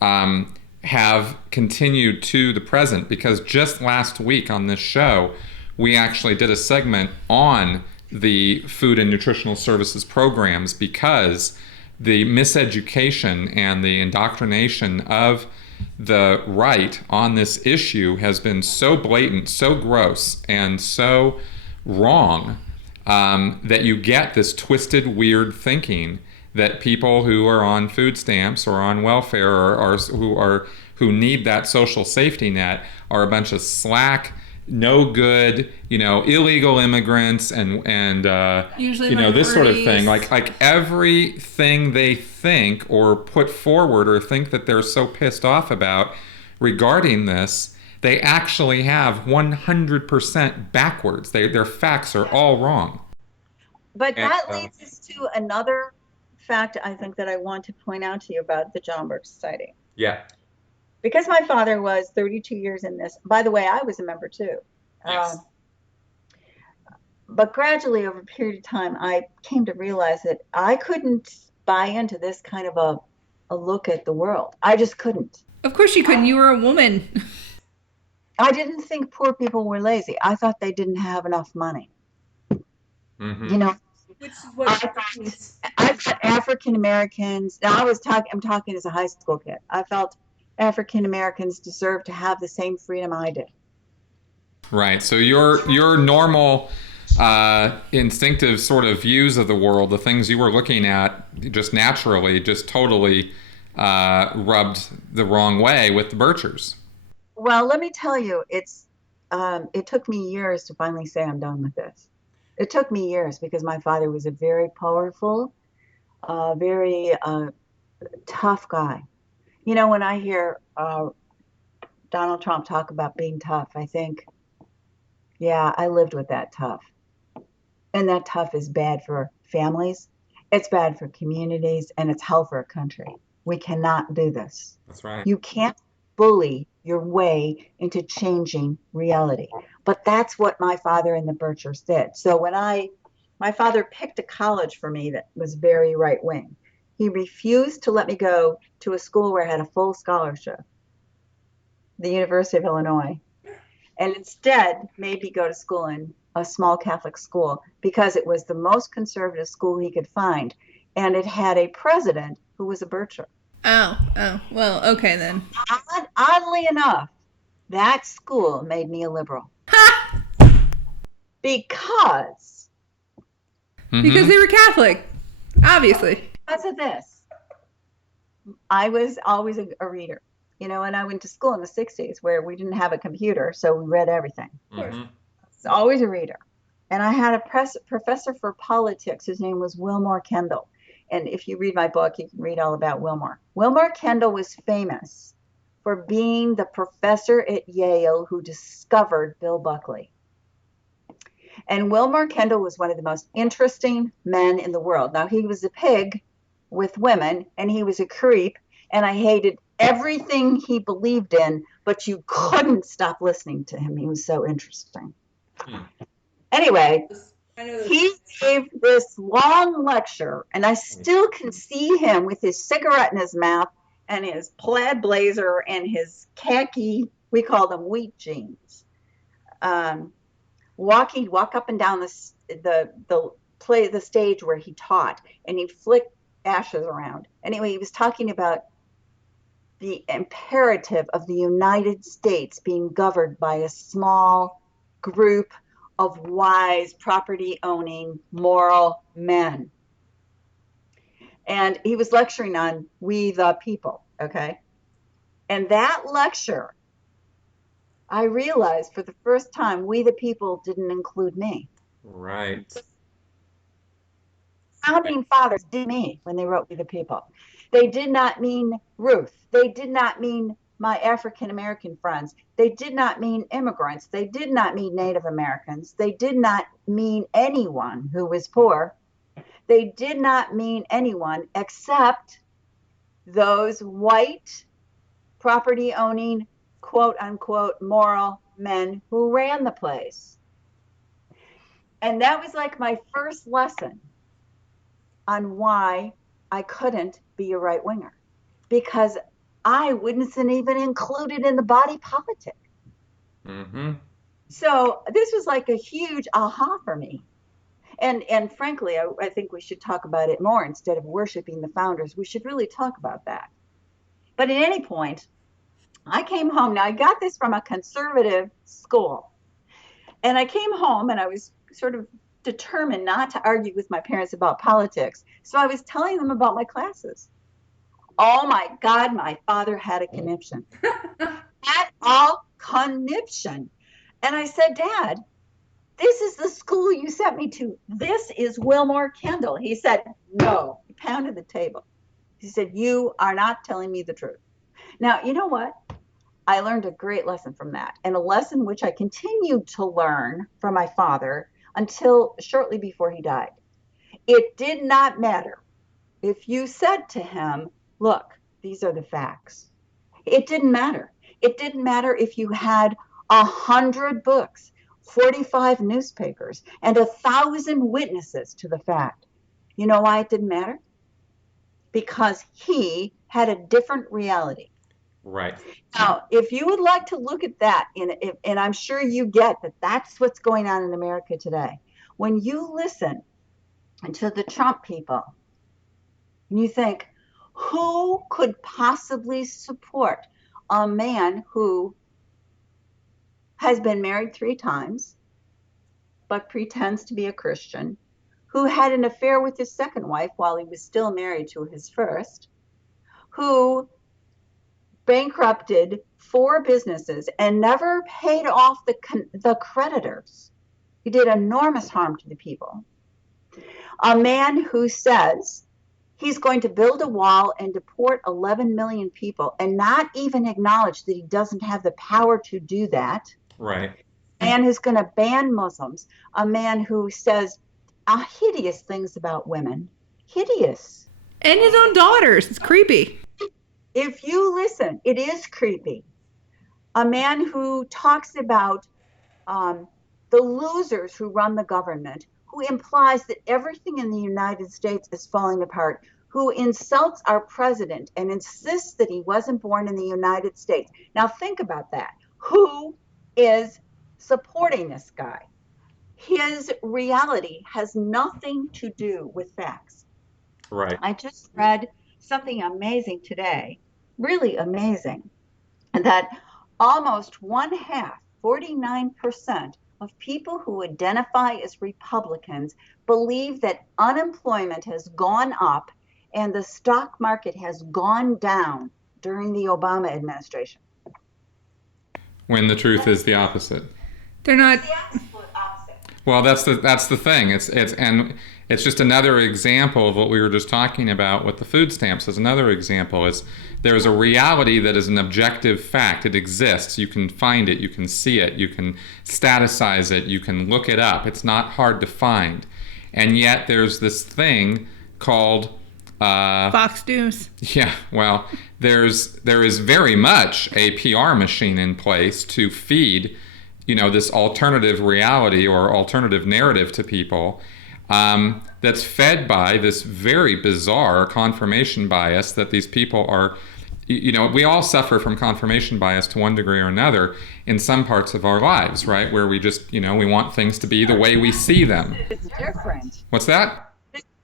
have continued to the present, because just last week on this show we actually did a segment on the food and nutritional services programs, because the miseducation and the indoctrination of the right on this issue has been so blatant, so gross, and so wrong, that you get this twisted, weird thinking that people who are on food stamps or on welfare or who need that social safety net are a bunch of slack, no good, illegal immigrants and usually this sort of thing. Like everything they think or put forward or think that they're so pissed off about regarding this, they actually have 100% backwards. Their facts are all wrong. But that leads us to another fact, I think, that I want to point out to you about the John Birch Society. Yeah. Because my father was 32 years in this. By the way, I was a member too. Yes. But gradually, over a period of time, I came to realize that I couldn't buy into this kind of a look at the world. I just couldn't. Of course you couldn't. You were a woman. I didn't think poor people were lazy. I thought they didn't have enough money. Mm-hmm. Which is what I thought African Americans. Now I'm talking as a high school kid. I felt African Americans deserve to have the same freedom I did. Right. So your normal instinctive sort of views of the world, the things you were looking at just naturally, just totally rubbed the wrong way with the Birchers. Well, let me tell you, it took me years to finally say I'm done with this. It took me years because my father was a very powerful, very tough guy. When I hear Donald Trump talk about being tough, I think, yeah, I lived with that tough. And that tough is bad for families, it's bad for communities, and it's hell for a country. We cannot do this. That's right. You can't bully your way into changing reality. But that's what my father and the Birchers did. So when my father picked a college for me that was very right wing. He refused to let me go to a school where I had a full scholarship, the University of Illinois, and instead made me go to school in a small Catholic school because it was the most conservative school he could find. And it had a president who was a Bircher. Oh, well, okay then. Oddly enough, that school made me a liberal. Ha! Because Because they were Catholic, obviously. because of this, I was always a reader. You know, and I went to school in the 60s where we didn't have a computer, so we read everything. I was always a reader. And I had a professor for politics. His name was Wilmore Kendall. And if you read my book, you can read all about Wilmore. Wilmore Kendall was famous for being the professor at Yale who discovered Bill Buckley. And Wilmore Kendall was one of the most interesting men in the world. Now, he was a pig with women, and he was a creep, and I hated everything he believed in, but you couldn't stop listening to him. He was so interesting. Anyway, he gave this long lecture, and I still can see him with his cigarette in his mouth and his plaid blazer and his khaki, we call them wheat jeans, walk up and down the stage where he taught, and he flicked ashes around. Anyway, he was talking about the imperative of the United States being governed by a small group of wise, property-owning, moral men. And he was lecturing on we the people, okay? And that lecture, I realized for the first time, we the people didn't include me. Right. Founding fathers did me when they wrote We the People. They did not mean Ruth. They did not mean my African American friends. They did not mean immigrants. They did not mean Native Americans. They did not mean anyone who was poor. They did not mean anyone except those white, property owning, quote unquote, moral men who ran the place. And that was like my first lesson on why I couldn't be a right winger, because I wasn't even included in the body politic. So this was like a huge aha for me. And frankly, I think we should talk about it more instead of worshiping the founders. We should really talk about that. But at any point, I came home. Now, I got this from a conservative school. And I came home and I was sort of determined not to argue with my parents about politics. So I was telling them about my classes. Oh my God, my father had a conniption. Had all conniption. And I said, Dad, this is the school you sent me to. This is Wilmore Kendall. He said, no. He pounded the table. He said, you are not telling me the truth. Now, you know what? I learned a great lesson from that, and a lesson which I continued to learn from my father until shortly before he died. It did not matter if you said to him, look, these are the facts. It didn't matter. It didn't matter if you had 100 books, 45 newspapers, and 1,000 witnesses to the fact. You know why it didn't matter? Because he had a different reality. Right. Now, if you would like to look at that, and I'm sure you get that that's what's going on in America today. When you listen to the Trump people, and you think, who could possibly support a man who has been married 3 times, but pretends to be a Christian, who had an affair with his second wife while he was still married to his first, who bankrupted 4 businesses and never paid off the creditors. He did enormous harm to the people. A man who says he's going to build a wall and deport 11 million people and not even acknowledge that he doesn't have the power to do that. Right. A man who's going to ban Muslims. A man who says hideous things about women. Hideous. And his own daughters. It's creepy. If you listen, it is creepy. A man who talks about the losers who run the government, who implies that everything in the United States is falling apart, who insults our president and insists that he wasn't born in the United States. Now think about that. Who is supporting this guy? His reality has nothing to do with facts. Right. I just read something amazing today, really amazing, that almost one half, 49% of people who identify as Republicans believe that unemployment has gone up and the stock market has gone down during the Obama administration. When the truth is the opposite. They're not. The absolute opposite. Well, that's the thing. It's just another example of what we were just talking about with the food stamps. As another example is there's a reality that is an objective fact. It exists. You can find it. You can see it. You can staticize it. You can look it up. It's not hard to find. And yet there's this thing called Fox News. Yeah, well, there is very much a PR machine in place to feed, this alternative reality or alternative narrative to people, that's fed by this very bizarre confirmation bias that these people are, we all suffer from confirmation bias to one degree or another in some parts of our lives, right? Where we just, we want things to be the way we see them. It's different. What's that?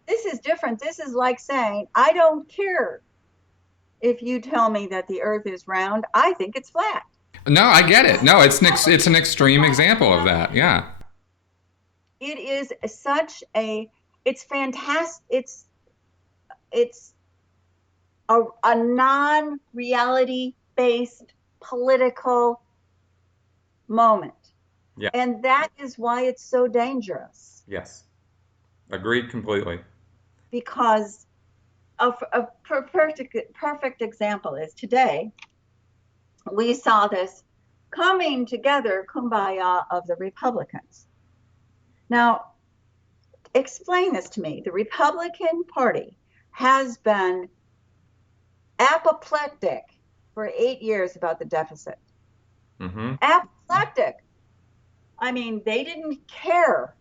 This is different. This is like saying, I don't care if you tell me that the earth is round. I think it's flat. No, I get it. No, it's an extreme example of that. Yeah. It is it's fantastic. It's a non-reality based political moment. Yeah. And that is why it's so dangerous. Yes. Agreed completely. Because a perfect example is today, we saw this coming together kumbaya of the Republicans. Now, explain this to me. The Republican Party has been apoplectic for 8 years about the deficit. Mm-hmm. Apoplectic. I mean, they didn't care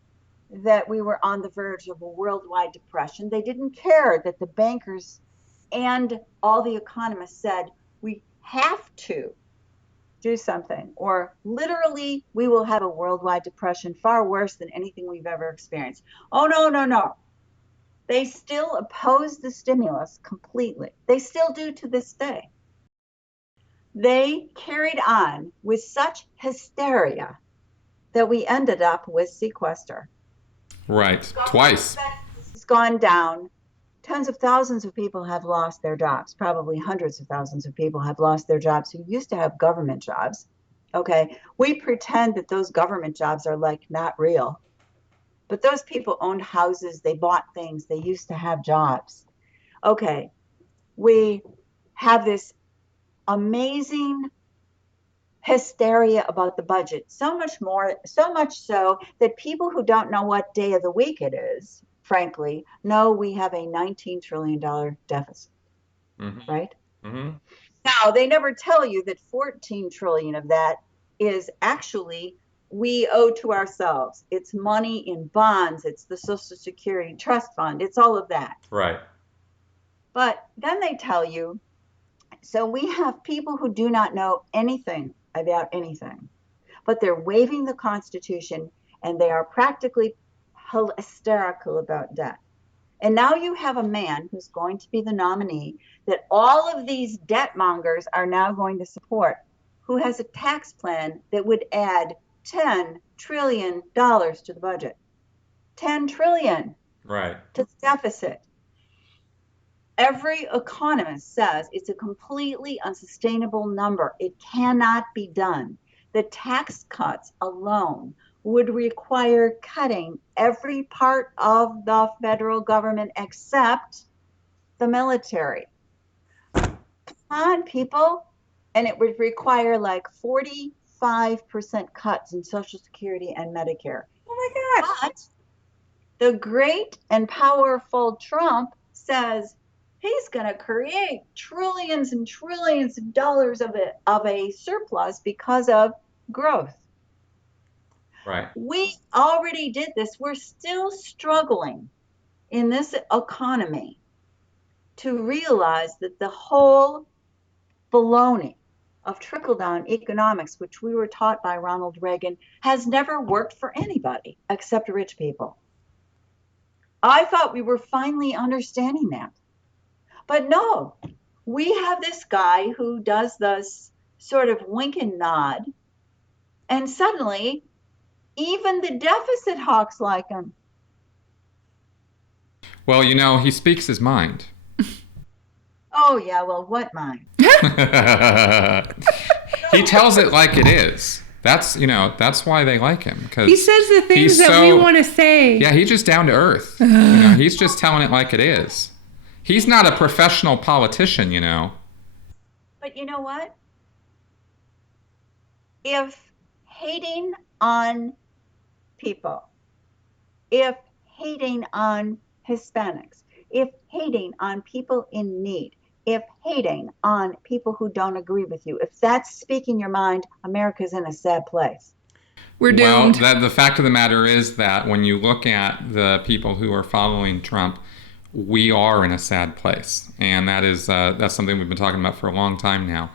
that we were on the verge of a worldwide depression. They didn't care that the bankers and all the economists said we have to do something, or literally we will have a worldwide depression far worse than anything we've ever experienced. Oh, no. They still oppose the stimulus completely. They still do to this day. They carried on with such hysteria that we ended up with sequester. Right. Twice. It's gone down. Tens of thousands of people have lost their jobs. Probably hundreds of thousands of people have lost their jobs who used to have government jobs. Okay. We pretend that those government jobs are like not real. But those people owned houses. They bought things. They used to have jobs. Okay. We have this amazing hysteria about the budget, so much so that people who don't know what day of the week it is, frankly, know we have a $19 trillion deficit, mm-hmm. right? Mm-hmm. Now, they never tell you that 14 trillion of that is actually we owe to ourselves. It's money in bonds. It's the Social Security Trust Fund. It's all of that. Right. But then they tell you, so we have people who do not know anything about anything, but they're waiving the Constitution and they are practically hysterical about debt. And now you have a man who's going to be the nominee that all of these debt mongers are now going to support, who has a tax plan that would add $10 trillion to the budget. 10 trillion right. to the deficit. Every economist says it's a completely unsustainable number. It cannot be done. The tax cuts alone would require cutting every part of the federal government except the military. Come on, people. And it would require like 45% cuts in Social Security and Medicare. Oh my gosh. The great and powerful Trump says he's going to create trillions and trillions of dollars of a surplus because of growth. Right. We already did this. We're still struggling in this economy to realize that the whole baloney of trickle-down economics, which we were taught by Ronald Reagan, has never worked for anybody except rich people. I thought we were finally understanding that. But no, we have this guy who does this sort of wink and nod, and suddenly even the deficit hawks like him. Well, he speaks his mind. Oh, yeah, well, what mind? He tells it like it is. That's why they like him. 'Cause he says the things that we want to say. Yeah, he's just down to earth. He's just telling it like it is. He's not a professional politician, But you know what? If hating on people, if hating on Hispanics, if hating on people in need, if hating on people who don't agree with you, if that's speaking your mind, America's in a sad place. We're doomed. Well, the fact of the matter is that when you look at the people who are following Trump, we are in a sad place. And that's something we've been talking about for a long time now,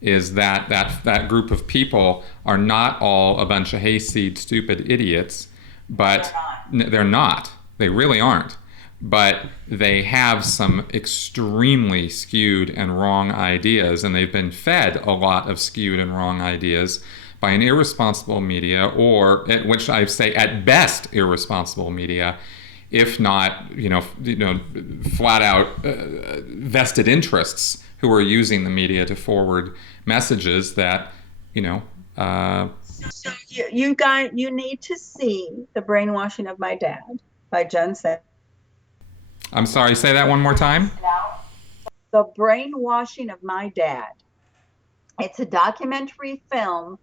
is that group of people are not all a bunch of hayseed, stupid idiots, but they're not. They really aren't. But they have some extremely skewed and wrong ideas, and they've been fed a lot of skewed and wrong ideas by an irresponsible media, or which I say at best irresponsible media, if not flat out vested interests who are using the media to forward messages that So you need to see The Brainwashing of My Dad by Jen Sensibly. I'm sorry, say that one more time. The Brainwashing of My Dad. It's a documentary film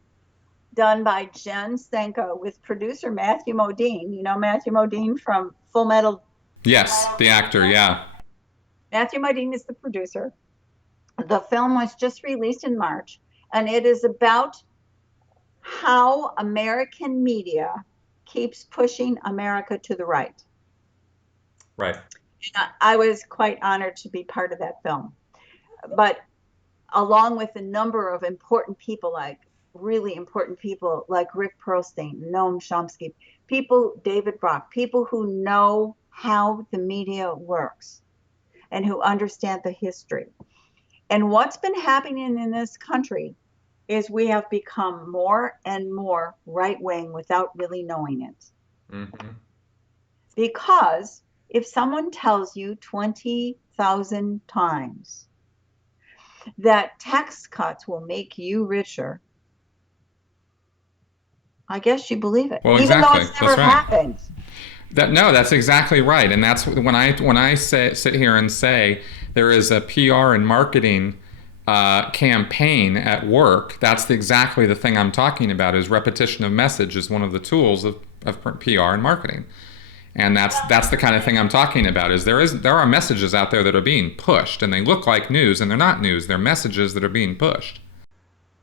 done by Jen Senko with producer Matthew Modine. You know Matthew Modine from Full Metal? Yes, the actor, yeah. Matthew Modine is the producer. The film was just released in March, and it is about how American media keeps pushing America to the right. Right. I was quite honored to be part of that film. But along with a number of important people, really important people like Rick Perlstein, Noam Chomsky, David Brock, people who know how the media works and who understand the history. And what's been happening in this country is we have become more and more right-wing without really knowing it. Mm-hmm. Because if someone tells you 20,000 times that tax cuts will make you richer, I guess you believe it. Well, even exactly. though it's never happened. That's exactly right. And that's when I sit here and say there is a PR and marketing campaign at work, that's exactly the thing I'm talking about, is repetition of message is one of the tools of PR and marketing. And that's the kind of thing I'm talking about, is there are messages out there that are being pushed, and they look like news, and they're not news. They're messages that are being pushed.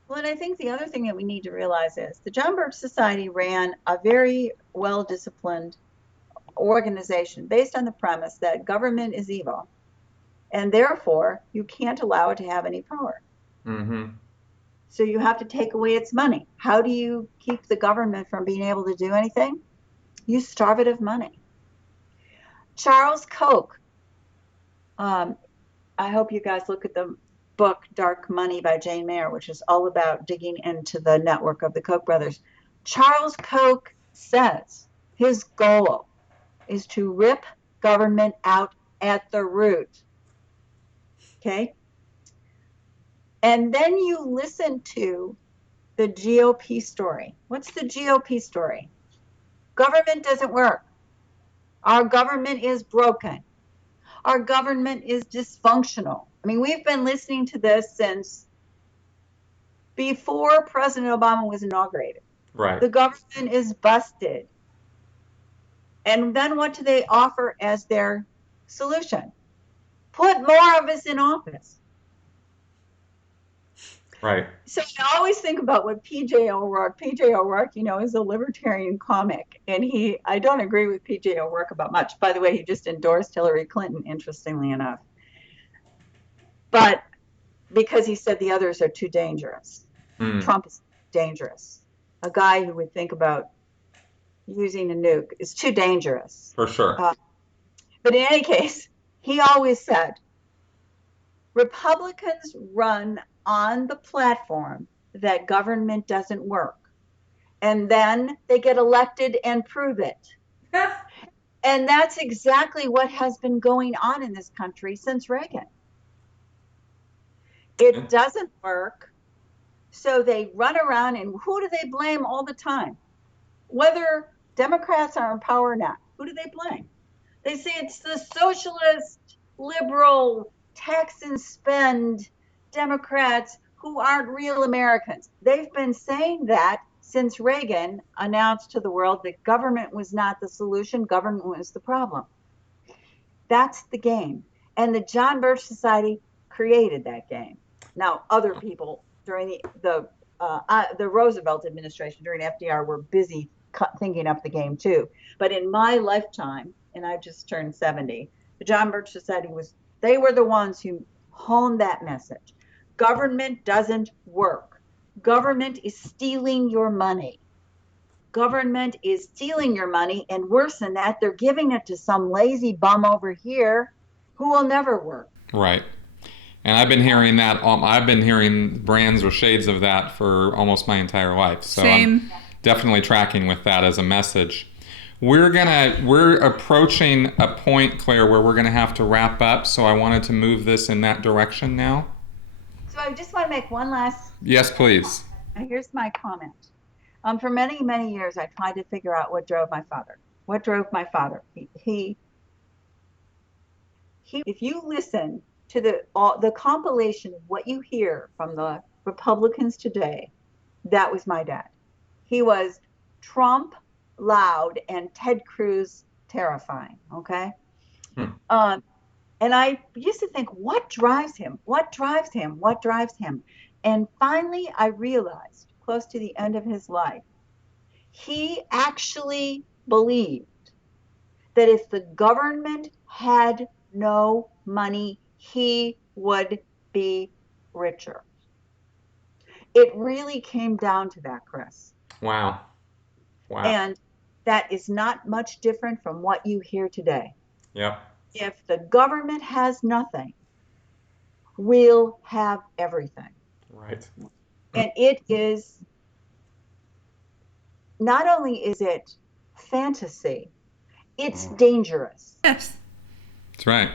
Well, and I think the other thing that we need to realize is the John Birch Society ran a very well-disciplined organization based on the premise that government is evil, and therefore you can't allow it to have any power. Mm-hmm. So you have to take away its money. How do you keep the government from being able to do anything? You starve it of money. Charles Koch, I hope you guys look at the book Dark Money by Jane Mayer, which is all about digging into the network of the Koch brothers. Charles Koch says his goal is to rip government out at the root. Okay? And then you listen to the GOP story. What's the GOP story? Government doesn't work. Our government is broken. Our government is dysfunctional. I mean, we've been listening to this since before President Obama was inaugurated. Right. The government is busted. And then what do they offer as their solution? Put more of us in office. Right. So I always think about what PJ O'Rourke, is a libertarian comic. And I don't agree with PJ O'Rourke about much. By the way, he just endorsed Hillary Clinton, interestingly enough. But because he said the others are too dangerous. Trump is dangerous. A guy who would think about using a nuke is too dangerous. For sure. But in any case, he always said, Republicans run on the platform that government doesn't work. And then they get elected and prove it. And that's exactly what has been going on in this country since Reagan. It doesn't work. So they run around, and who do they blame all the time? Whether Democrats are in power or not, who do they blame? They say it's the socialist, liberal, tax and spend Democrats who aren't real Americans. They've been saying that since Reagan announced to the world that government was not the solution, government was the problem. That's the game. And the John Birch Society created that game. Now, other people during the Roosevelt administration, during FDR, were busy thinking up the game too. But in my lifetime, and I just turned 70, the John Birch Society they were the ones who honed that message. Government doesn't work. Government is stealing your money. Government is stealing your money, and worse than that, they're giving it to some lazy bum over here who will never work. Right. And I've been hearing that. I've been hearing brands or shades of that for almost my entire life. So Same. I'm definitely tracking with that as a message. We're approaching a point, Claire, where we're gonna have to wrap up. So I wanted to move this in that direction now. So I just want to make one last. Yes, please. Here's my comment. For many, many years, I tried to figure out what drove my father. What drove my father? He if you listen to the compilation of what you hear from the Republicans today, that was my dad. He was Trump loud and Ted Cruz terrifying. Okay. And I used to think, what drives him? What drives him? What drives him? And finally, I realized, close to the end of his life, he actually believed that if the government had no money, he would be richer. It really came down to that, Chris. Wow. And that is not much different from what you hear today. Yep. If the government has nothing, we'll have everything. Right. And it is, not only is it fantasy, it's dangerous. Yes. That's right.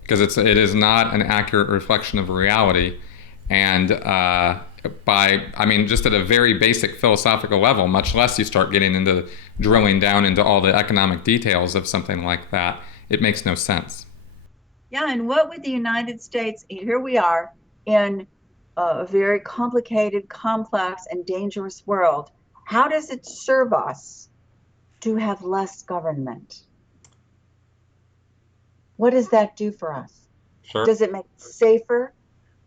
Because it is not an accurate reflection of reality. And just at a very basic philosophical level, much less you start getting into drilling down into all the economic details of something like that, it makes no sense. Yeah, and what would the United States, here we are in a very complicated, complex, and dangerous world. How does it serve us to have less government? What does that do for us? Sure. Does it make us safer?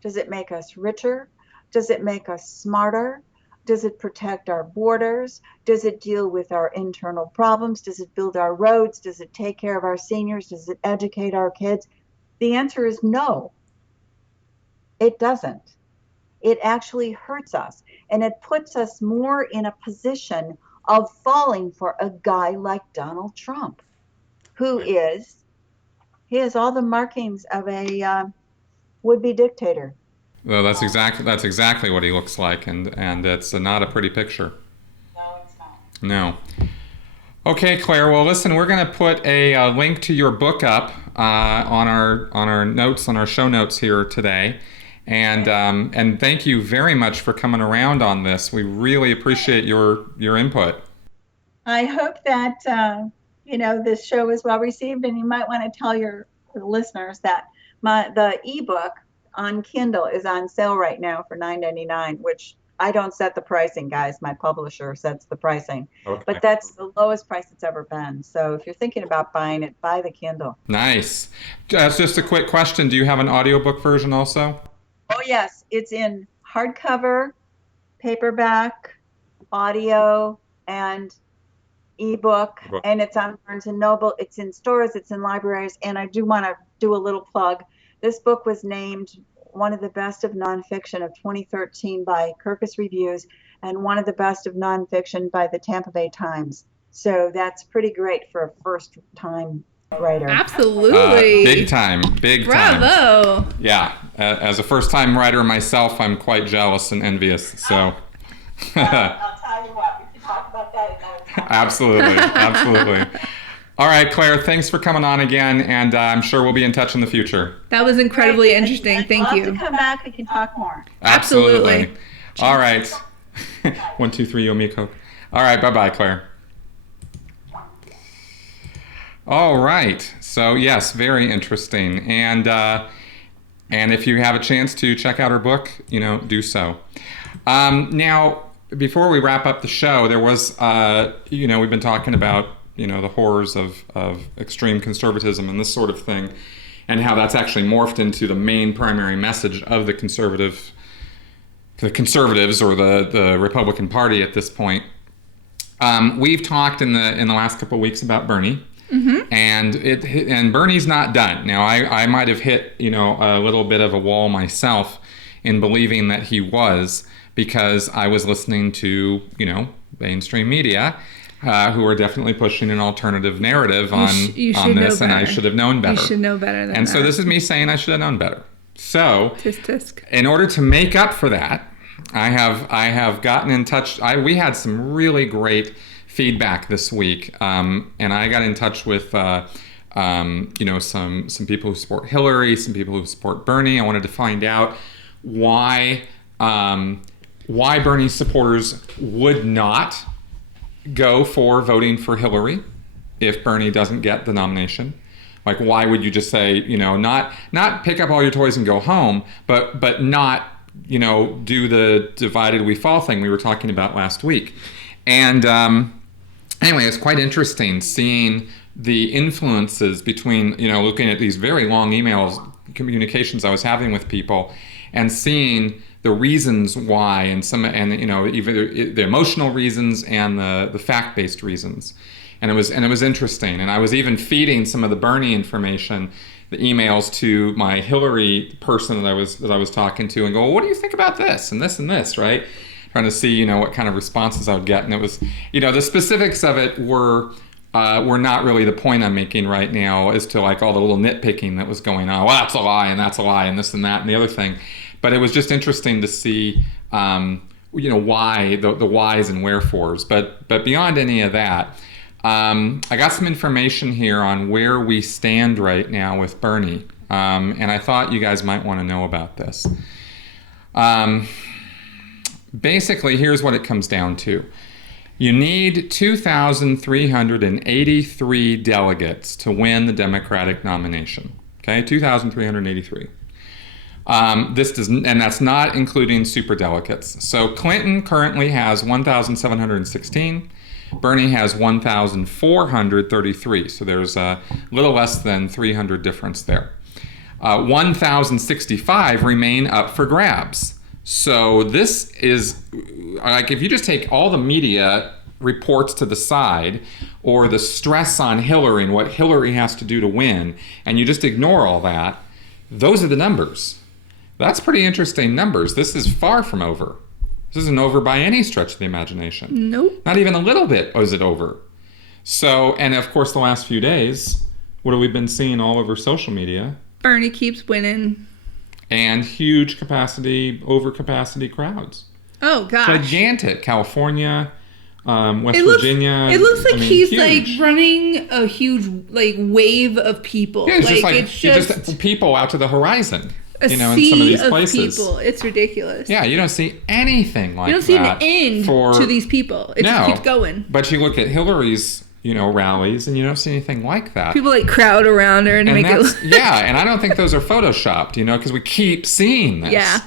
Does it make us richer? Does it make us smarter? Does it protect our borders? Does it deal with our internal problems? Does it build our roads? Does it take care of our seniors? Does it educate our kids? The answer is no. It doesn't. It actually hurts us, and it puts us more in a position of falling for a guy like Donald Trump, who he has all the markings of a would-be dictator. Well, that's exactly what he looks like, and it's not a pretty picture. No, it's not. No. Okay, Claire. Well, listen, we're going to put a link to your book up on our notes, on our show notes here today, and thank you very much for coming around on this. We really appreciate your input. I hope that this show is well received, and you might want to tell your listeners that the ebook on Kindle is on sale right now for $9.99, which I don't set the pricing, guys. My publisher sets the pricing. Okay. But that's the lowest price it's ever been. So if you're thinking about buying it, buy the Kindle. Nice. Just a quick question. Do you have an audiobook version also? Oh, yes. It's in hardcover, paperback, audio, and ebook, and it's on Barnes & Noble. It's in stores, it's in libraries, and I do want to do a little plug. This book was named one of the best of nonfiction of 2013 by Kirkus Reviews and one of the best of nonfiction by the Tampa Bay Times. So that's pretty great for a first-time writer. Absolutely. Big time. Bravo. Yeah. As a first-time writer myself, I'm quite jealous and envious. So. I'll tell you what, we can talk about that another time. Absolutely. All right, Claire, thanks for coming on again, and I'm sure we'll be in touch in the future. That was incredibly interesting. Thank you. I'd love to come back. We can talk more. Absolutely. All right. 1, 2, 3, you me Coke. All right, bye-bye, Claire. All right. So, yes, very interesting. And if you have a chance to check out her book, do so. Now, before we wrap up the show, there was, we've been talking about, the horrors of extreme conservatism and this sort of thing, and how that's actually morphed into the main primary message of the conservatives or the Republican Party at this point. We've talked in the last couple of weeks about Bernie. Mm-hmm. And Bernie's not done. Now, I might have hit, a little bit of a wall myself in believing that he was, because I was listening to, mainstream media, who are definitely pushing an alternative narrative on this, and I should have known better. You should know better than that. And so this is me saying I should have known better. So, tisk tisk. In order to make up for that, I have gotten in touch. We had some really great feedback this week, and I got in touch with some people who support Hillary, some people who support Bernie. I wanted to find out why Bernie supporters would not go for voting for Hillary if Bernie doesn't get the nomination. Like, why would you just say, not pick up all your toys and go home, but not, do the divided we fall thing we were talking about last week. And anyway, it's quite interesting seeing the influences between, looking at these very long communications I was having with people, and seeing the reasons why, and even the emotional reasons and the fact-based reasons, and it was interesting. And I was even feeding some of the Bernie information, the emails, to my Hillary person that I was talking to, and go, well, what do you think about this and this and this, right? Trying to see what kind of responses I would get, and it was the specifics of it were not really the point I'm making right now, as to like all the little nitpicking that was going on. Well, that's a lie, and that's a lie, and this and that and the other thing. But it was just interesting to see, why, the whys and wherefores. But beyond any of that, I got some information here on where we stand right now with Bernie. And I thought you guys might want to know about this. Basically, here's what it comes down to. You need 2,383 delegates to win the Democratic nomination. Okay, 2,383. And that's not including superdelegates. So Clinton currently has 1,716. Bernie has 1,433. So there's a little less than 300 difference there. 1,065 remain up for grabs. So this is like, if you just take all the media reports to the side, or the stress on Hillary and what Hillary has to do to win, and you just ignore all that, those are the numbers. That's pretty interesting numbers. This is far from over. This isn't over by any stretch of the imagination. Nope. Not even a little bit is it over. So, and of course, the last few days, what have we been seeing all over social media? Bernie keeps winning. And huge overcapacity crowds. Oh, gosh. Gigantic. California, Virginia. It looks like he's huge. like running a huge wave of people. Yeah, it's just people out to the horizon. A sea in some of these of places. People. It's ridiculous. Yeah, you don't see anything like that. You don't see an end to these people. It just keeps going. But you look at Hillary's, rallies, and you don't see anything like that. People like crowd around her and make it look. Yeah, and I don't think those are photoshopped, because we keep seeing this. Yeah.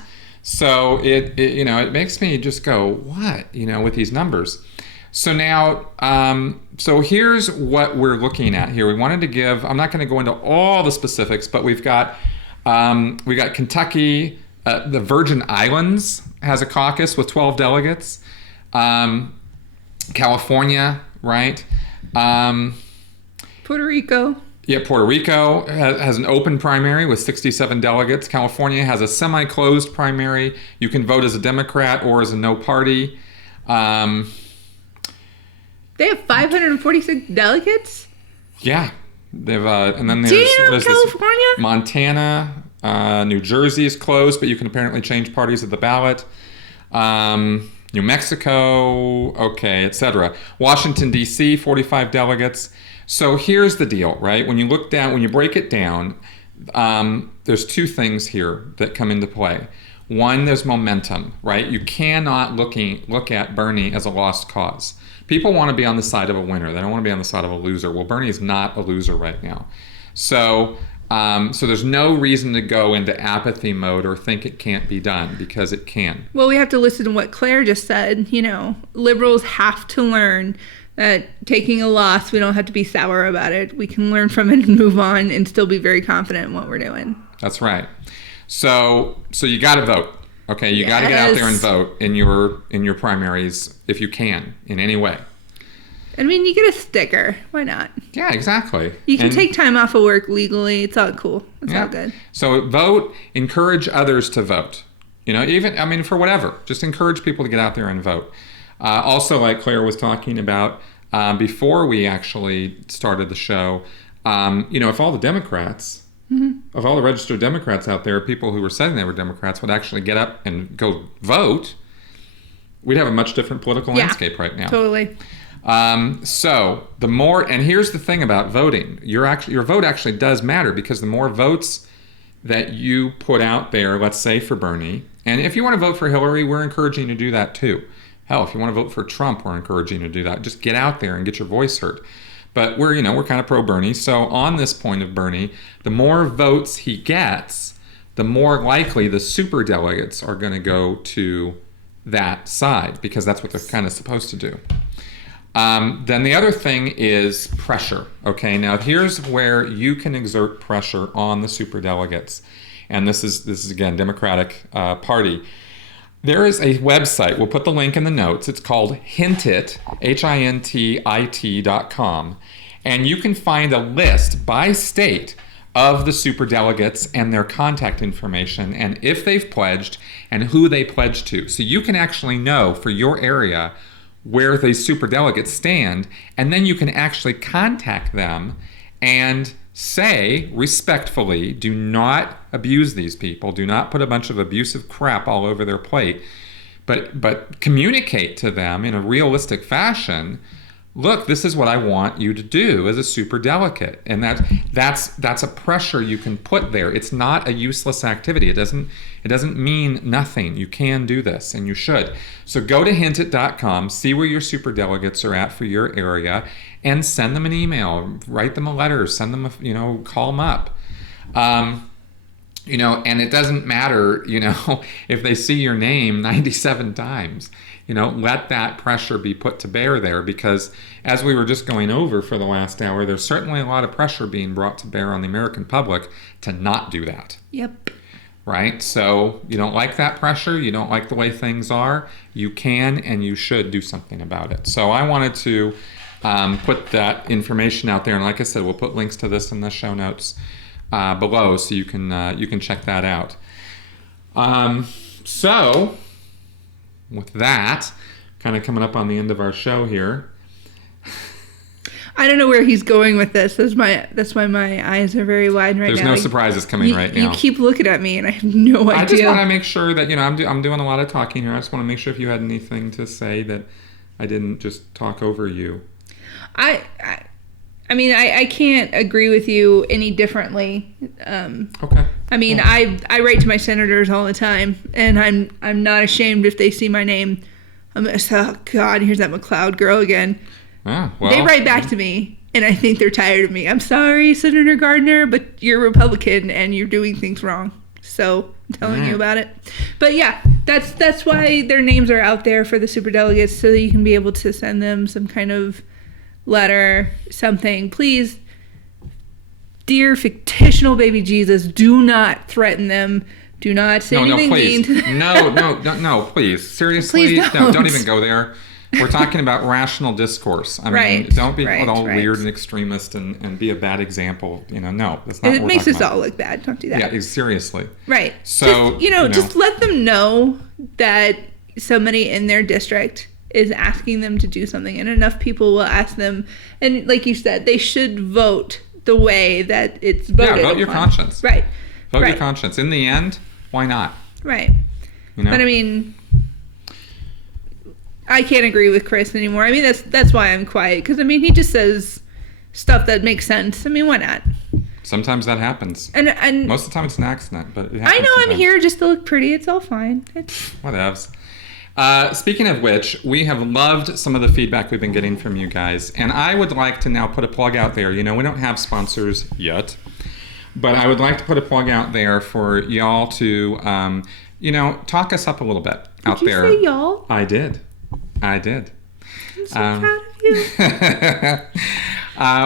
So it makes me just go, what, with these numbers. So now, so here's what we're looking at here. We wanted to give, I'm not going to go into all the specifics, but we got Kentucky, the Virgin Islands has a caucus with 12 delegates. California, right? Puerto Rico. Yeah, Puerto Rico has an open primary with 67 delegates. California has a semi-closed primary. You can vote as a Democrat or as a no party. They have 546 delegates? Yeah. They've and then there's California? Montana, New Jersey is closed, but you can apparently change parties at the ballot. New Mexico, okay, etc. Washington, D.C., 45 delegates. So here's the deal, right? When you break it down, there's two things here that come into play. One, there's momentum, right? You cannot look at Bernie as a lost cause. People want to be on the side of a winner. They don't want to be on the side of a loser. Well, Bernie is not a loser right now. So there's no reason to go into apathy mode or think it can't be done, because it can. Well, we have to listen to what Claire just said. Liberals have to learn that taking a loss, we don't have to be sour about it. We can learn from it and move on and still be very confident in what we're doing. That's right. So you got to vote. Okay, you got to get out there and vote in your primaries if you can in any way. I mean, you get a sticker. Why not? Yeah, exactly. You can take time off of work legally. It's all cool. It's all good. So vote. Encourage others to vote. For whatever. Just encourage people to get out there and vote. Also, like Claire was talking about before we actually started the show, if all the Democrats, of all the registered Democrats out there, people who were saying they were Democrats would actually get up and go vote, we'd have a much different political landscape right now. Totally. So the more, and here's the thing about voting, your vote actually does matter, because the more votes that you put out there, let's say for Bernie, and if you want to vote for Hillary, we're encouraging you to do that too. Hell, if you want to vote for Trump, we're encouraging you to do that. Just get out there and get your voice heard. But we're kind of pro Bernie. So on this point of Bernie, the more votes he gets, the more likely the superdelegates are going to go to that side, because that's what they're kind of supposed to do. Then the other thing is pressure. Okay, now here's where you can exert pressure on the superdelegates, and this is again Democratic Party. There is a website. We'll put the link in the notes. It's called Hintit, HINTIT.com, and you can find a list by state of the superdelegates and their contact information, and if they've pledged and who they pledged to. So you can actually know for your area where the superdelegates stand, and then you can actually contact them and say respectfully, do not abuse these people, do not put a bunch of abusive crap all over their plate, but communicate to them in a realistic fashion, look, this is what I want you to do as a superdelegate. And that's a pressure you can put there. It's not a useless activity. It doesn't mean nothing. You can do this, and you should. So go to hintit.com, see where your superdelegates are at for your area, and send them an email, write them a letter, send them call them up. And it doesn't matter, if they see your name 97 times. Let that pressure be put to bear there, because as we were just going over for the last hour, there's certainly a lot of pressure being brought to bear on the American public to not do that. Yep. Right? So you don't like that pressure, you don't like the way things are, you can and you should do something about it. So I wanted to put that information out there, and like I said, we'll put links to this in the show notes below, so you can check that out. So with that, kind of coming up on the end of our show here. I don't know where he's going with this. That's why my eyes are very wide right now. There's no surprises coming right now. You keep looking at me, and I have no idea. I just want to make sure that I'm doing a lot of talking here. I just want to make sure if you had anything to say that I didn't just talk over you. I mean, I can't agree with you any differently. Okay. I mean, I write to my senators all the time, and I'm not ashamed if they see my name. Oh God, here's that McLeod girl again. Oh, well, they write back to me, and I think they're tired of me. I'm sorry, Senator Gardner, but you're Republican and you're doing things wrong. So telling you about it. But yeah, that's why their names are out there for the superdelegates, so that you can be able to send them some kind of letter, something. Please, dear fictional baby Jesus, do not threaten them. Do not say anything mean to them. No, please. Seriously, Please don't even go there. We're talking about rational discourse. I mean, don't be all weird and extremist and be a bad example. No, that's not what we're talking about. It makes us all look bad. Don't do that. Yeah, seriously. Right. So, just let them know that somebody in their district is asking them to do something, and enough people will ask them. And like you said, they should vote the way that it's voted. Yeah, vote your conscience. Right. Vote your conscience. In the end, why not? Right. But I mean, I can't agree with Chris anymore. I mean, that's why I'm quiet, because I mean, he just says stuff that makes sense. I mean, why not? Sometimes that happens. And most of the time it's an accident, but it happens. I know sometimes. I'm here just to look pretty. It's all fine. Whatevs. Speaking of which, we have loved some of the feedback we've been getting from you guys, and I would like to now put a plug out there. We don't have sponsors yet, but I would like to put a plug out there for y'all to, talk us up a little bit out there. Did you say y'all? I did. I'm so proud of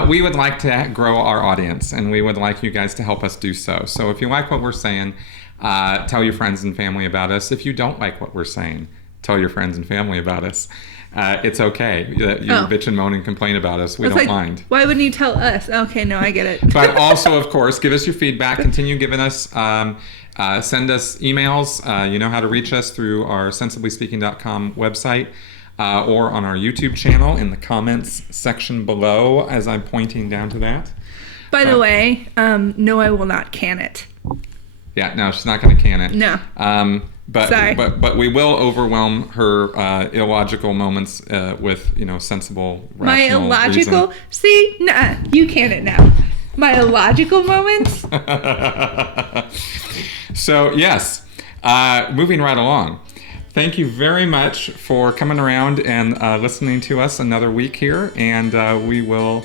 you. We would like to grow our audience, and we would like you guys to help us do so. So if you like what we're saying, tell your friends and family about us. If you don't like what we're saying, tell your friends and family about us. It's okay. You bitch and moan and complain about us. We don't mind. Why wouldn't you tell us? Okay, no, I get it. But also, of course, give us your feedback. Continue giving us, send us emails. You know how to reach us through our sensiblyspeaking.com website or on our YouTube channel in the comments section below as I'm pointing down to that. By the way, no, I will not can it. Yeah, no, she's not going to can it. No. Sorry. But we will overwhelm her illogical moments with sensible, rational My illogical reason. See, nah, you can it now. My illogical moments. So yes, moving right along. Thank you very much for coming around and listening to us another week here, and we will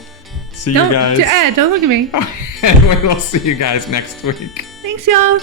see you guys. Don't look at me. We will see you guys next week. Thanks, y'all.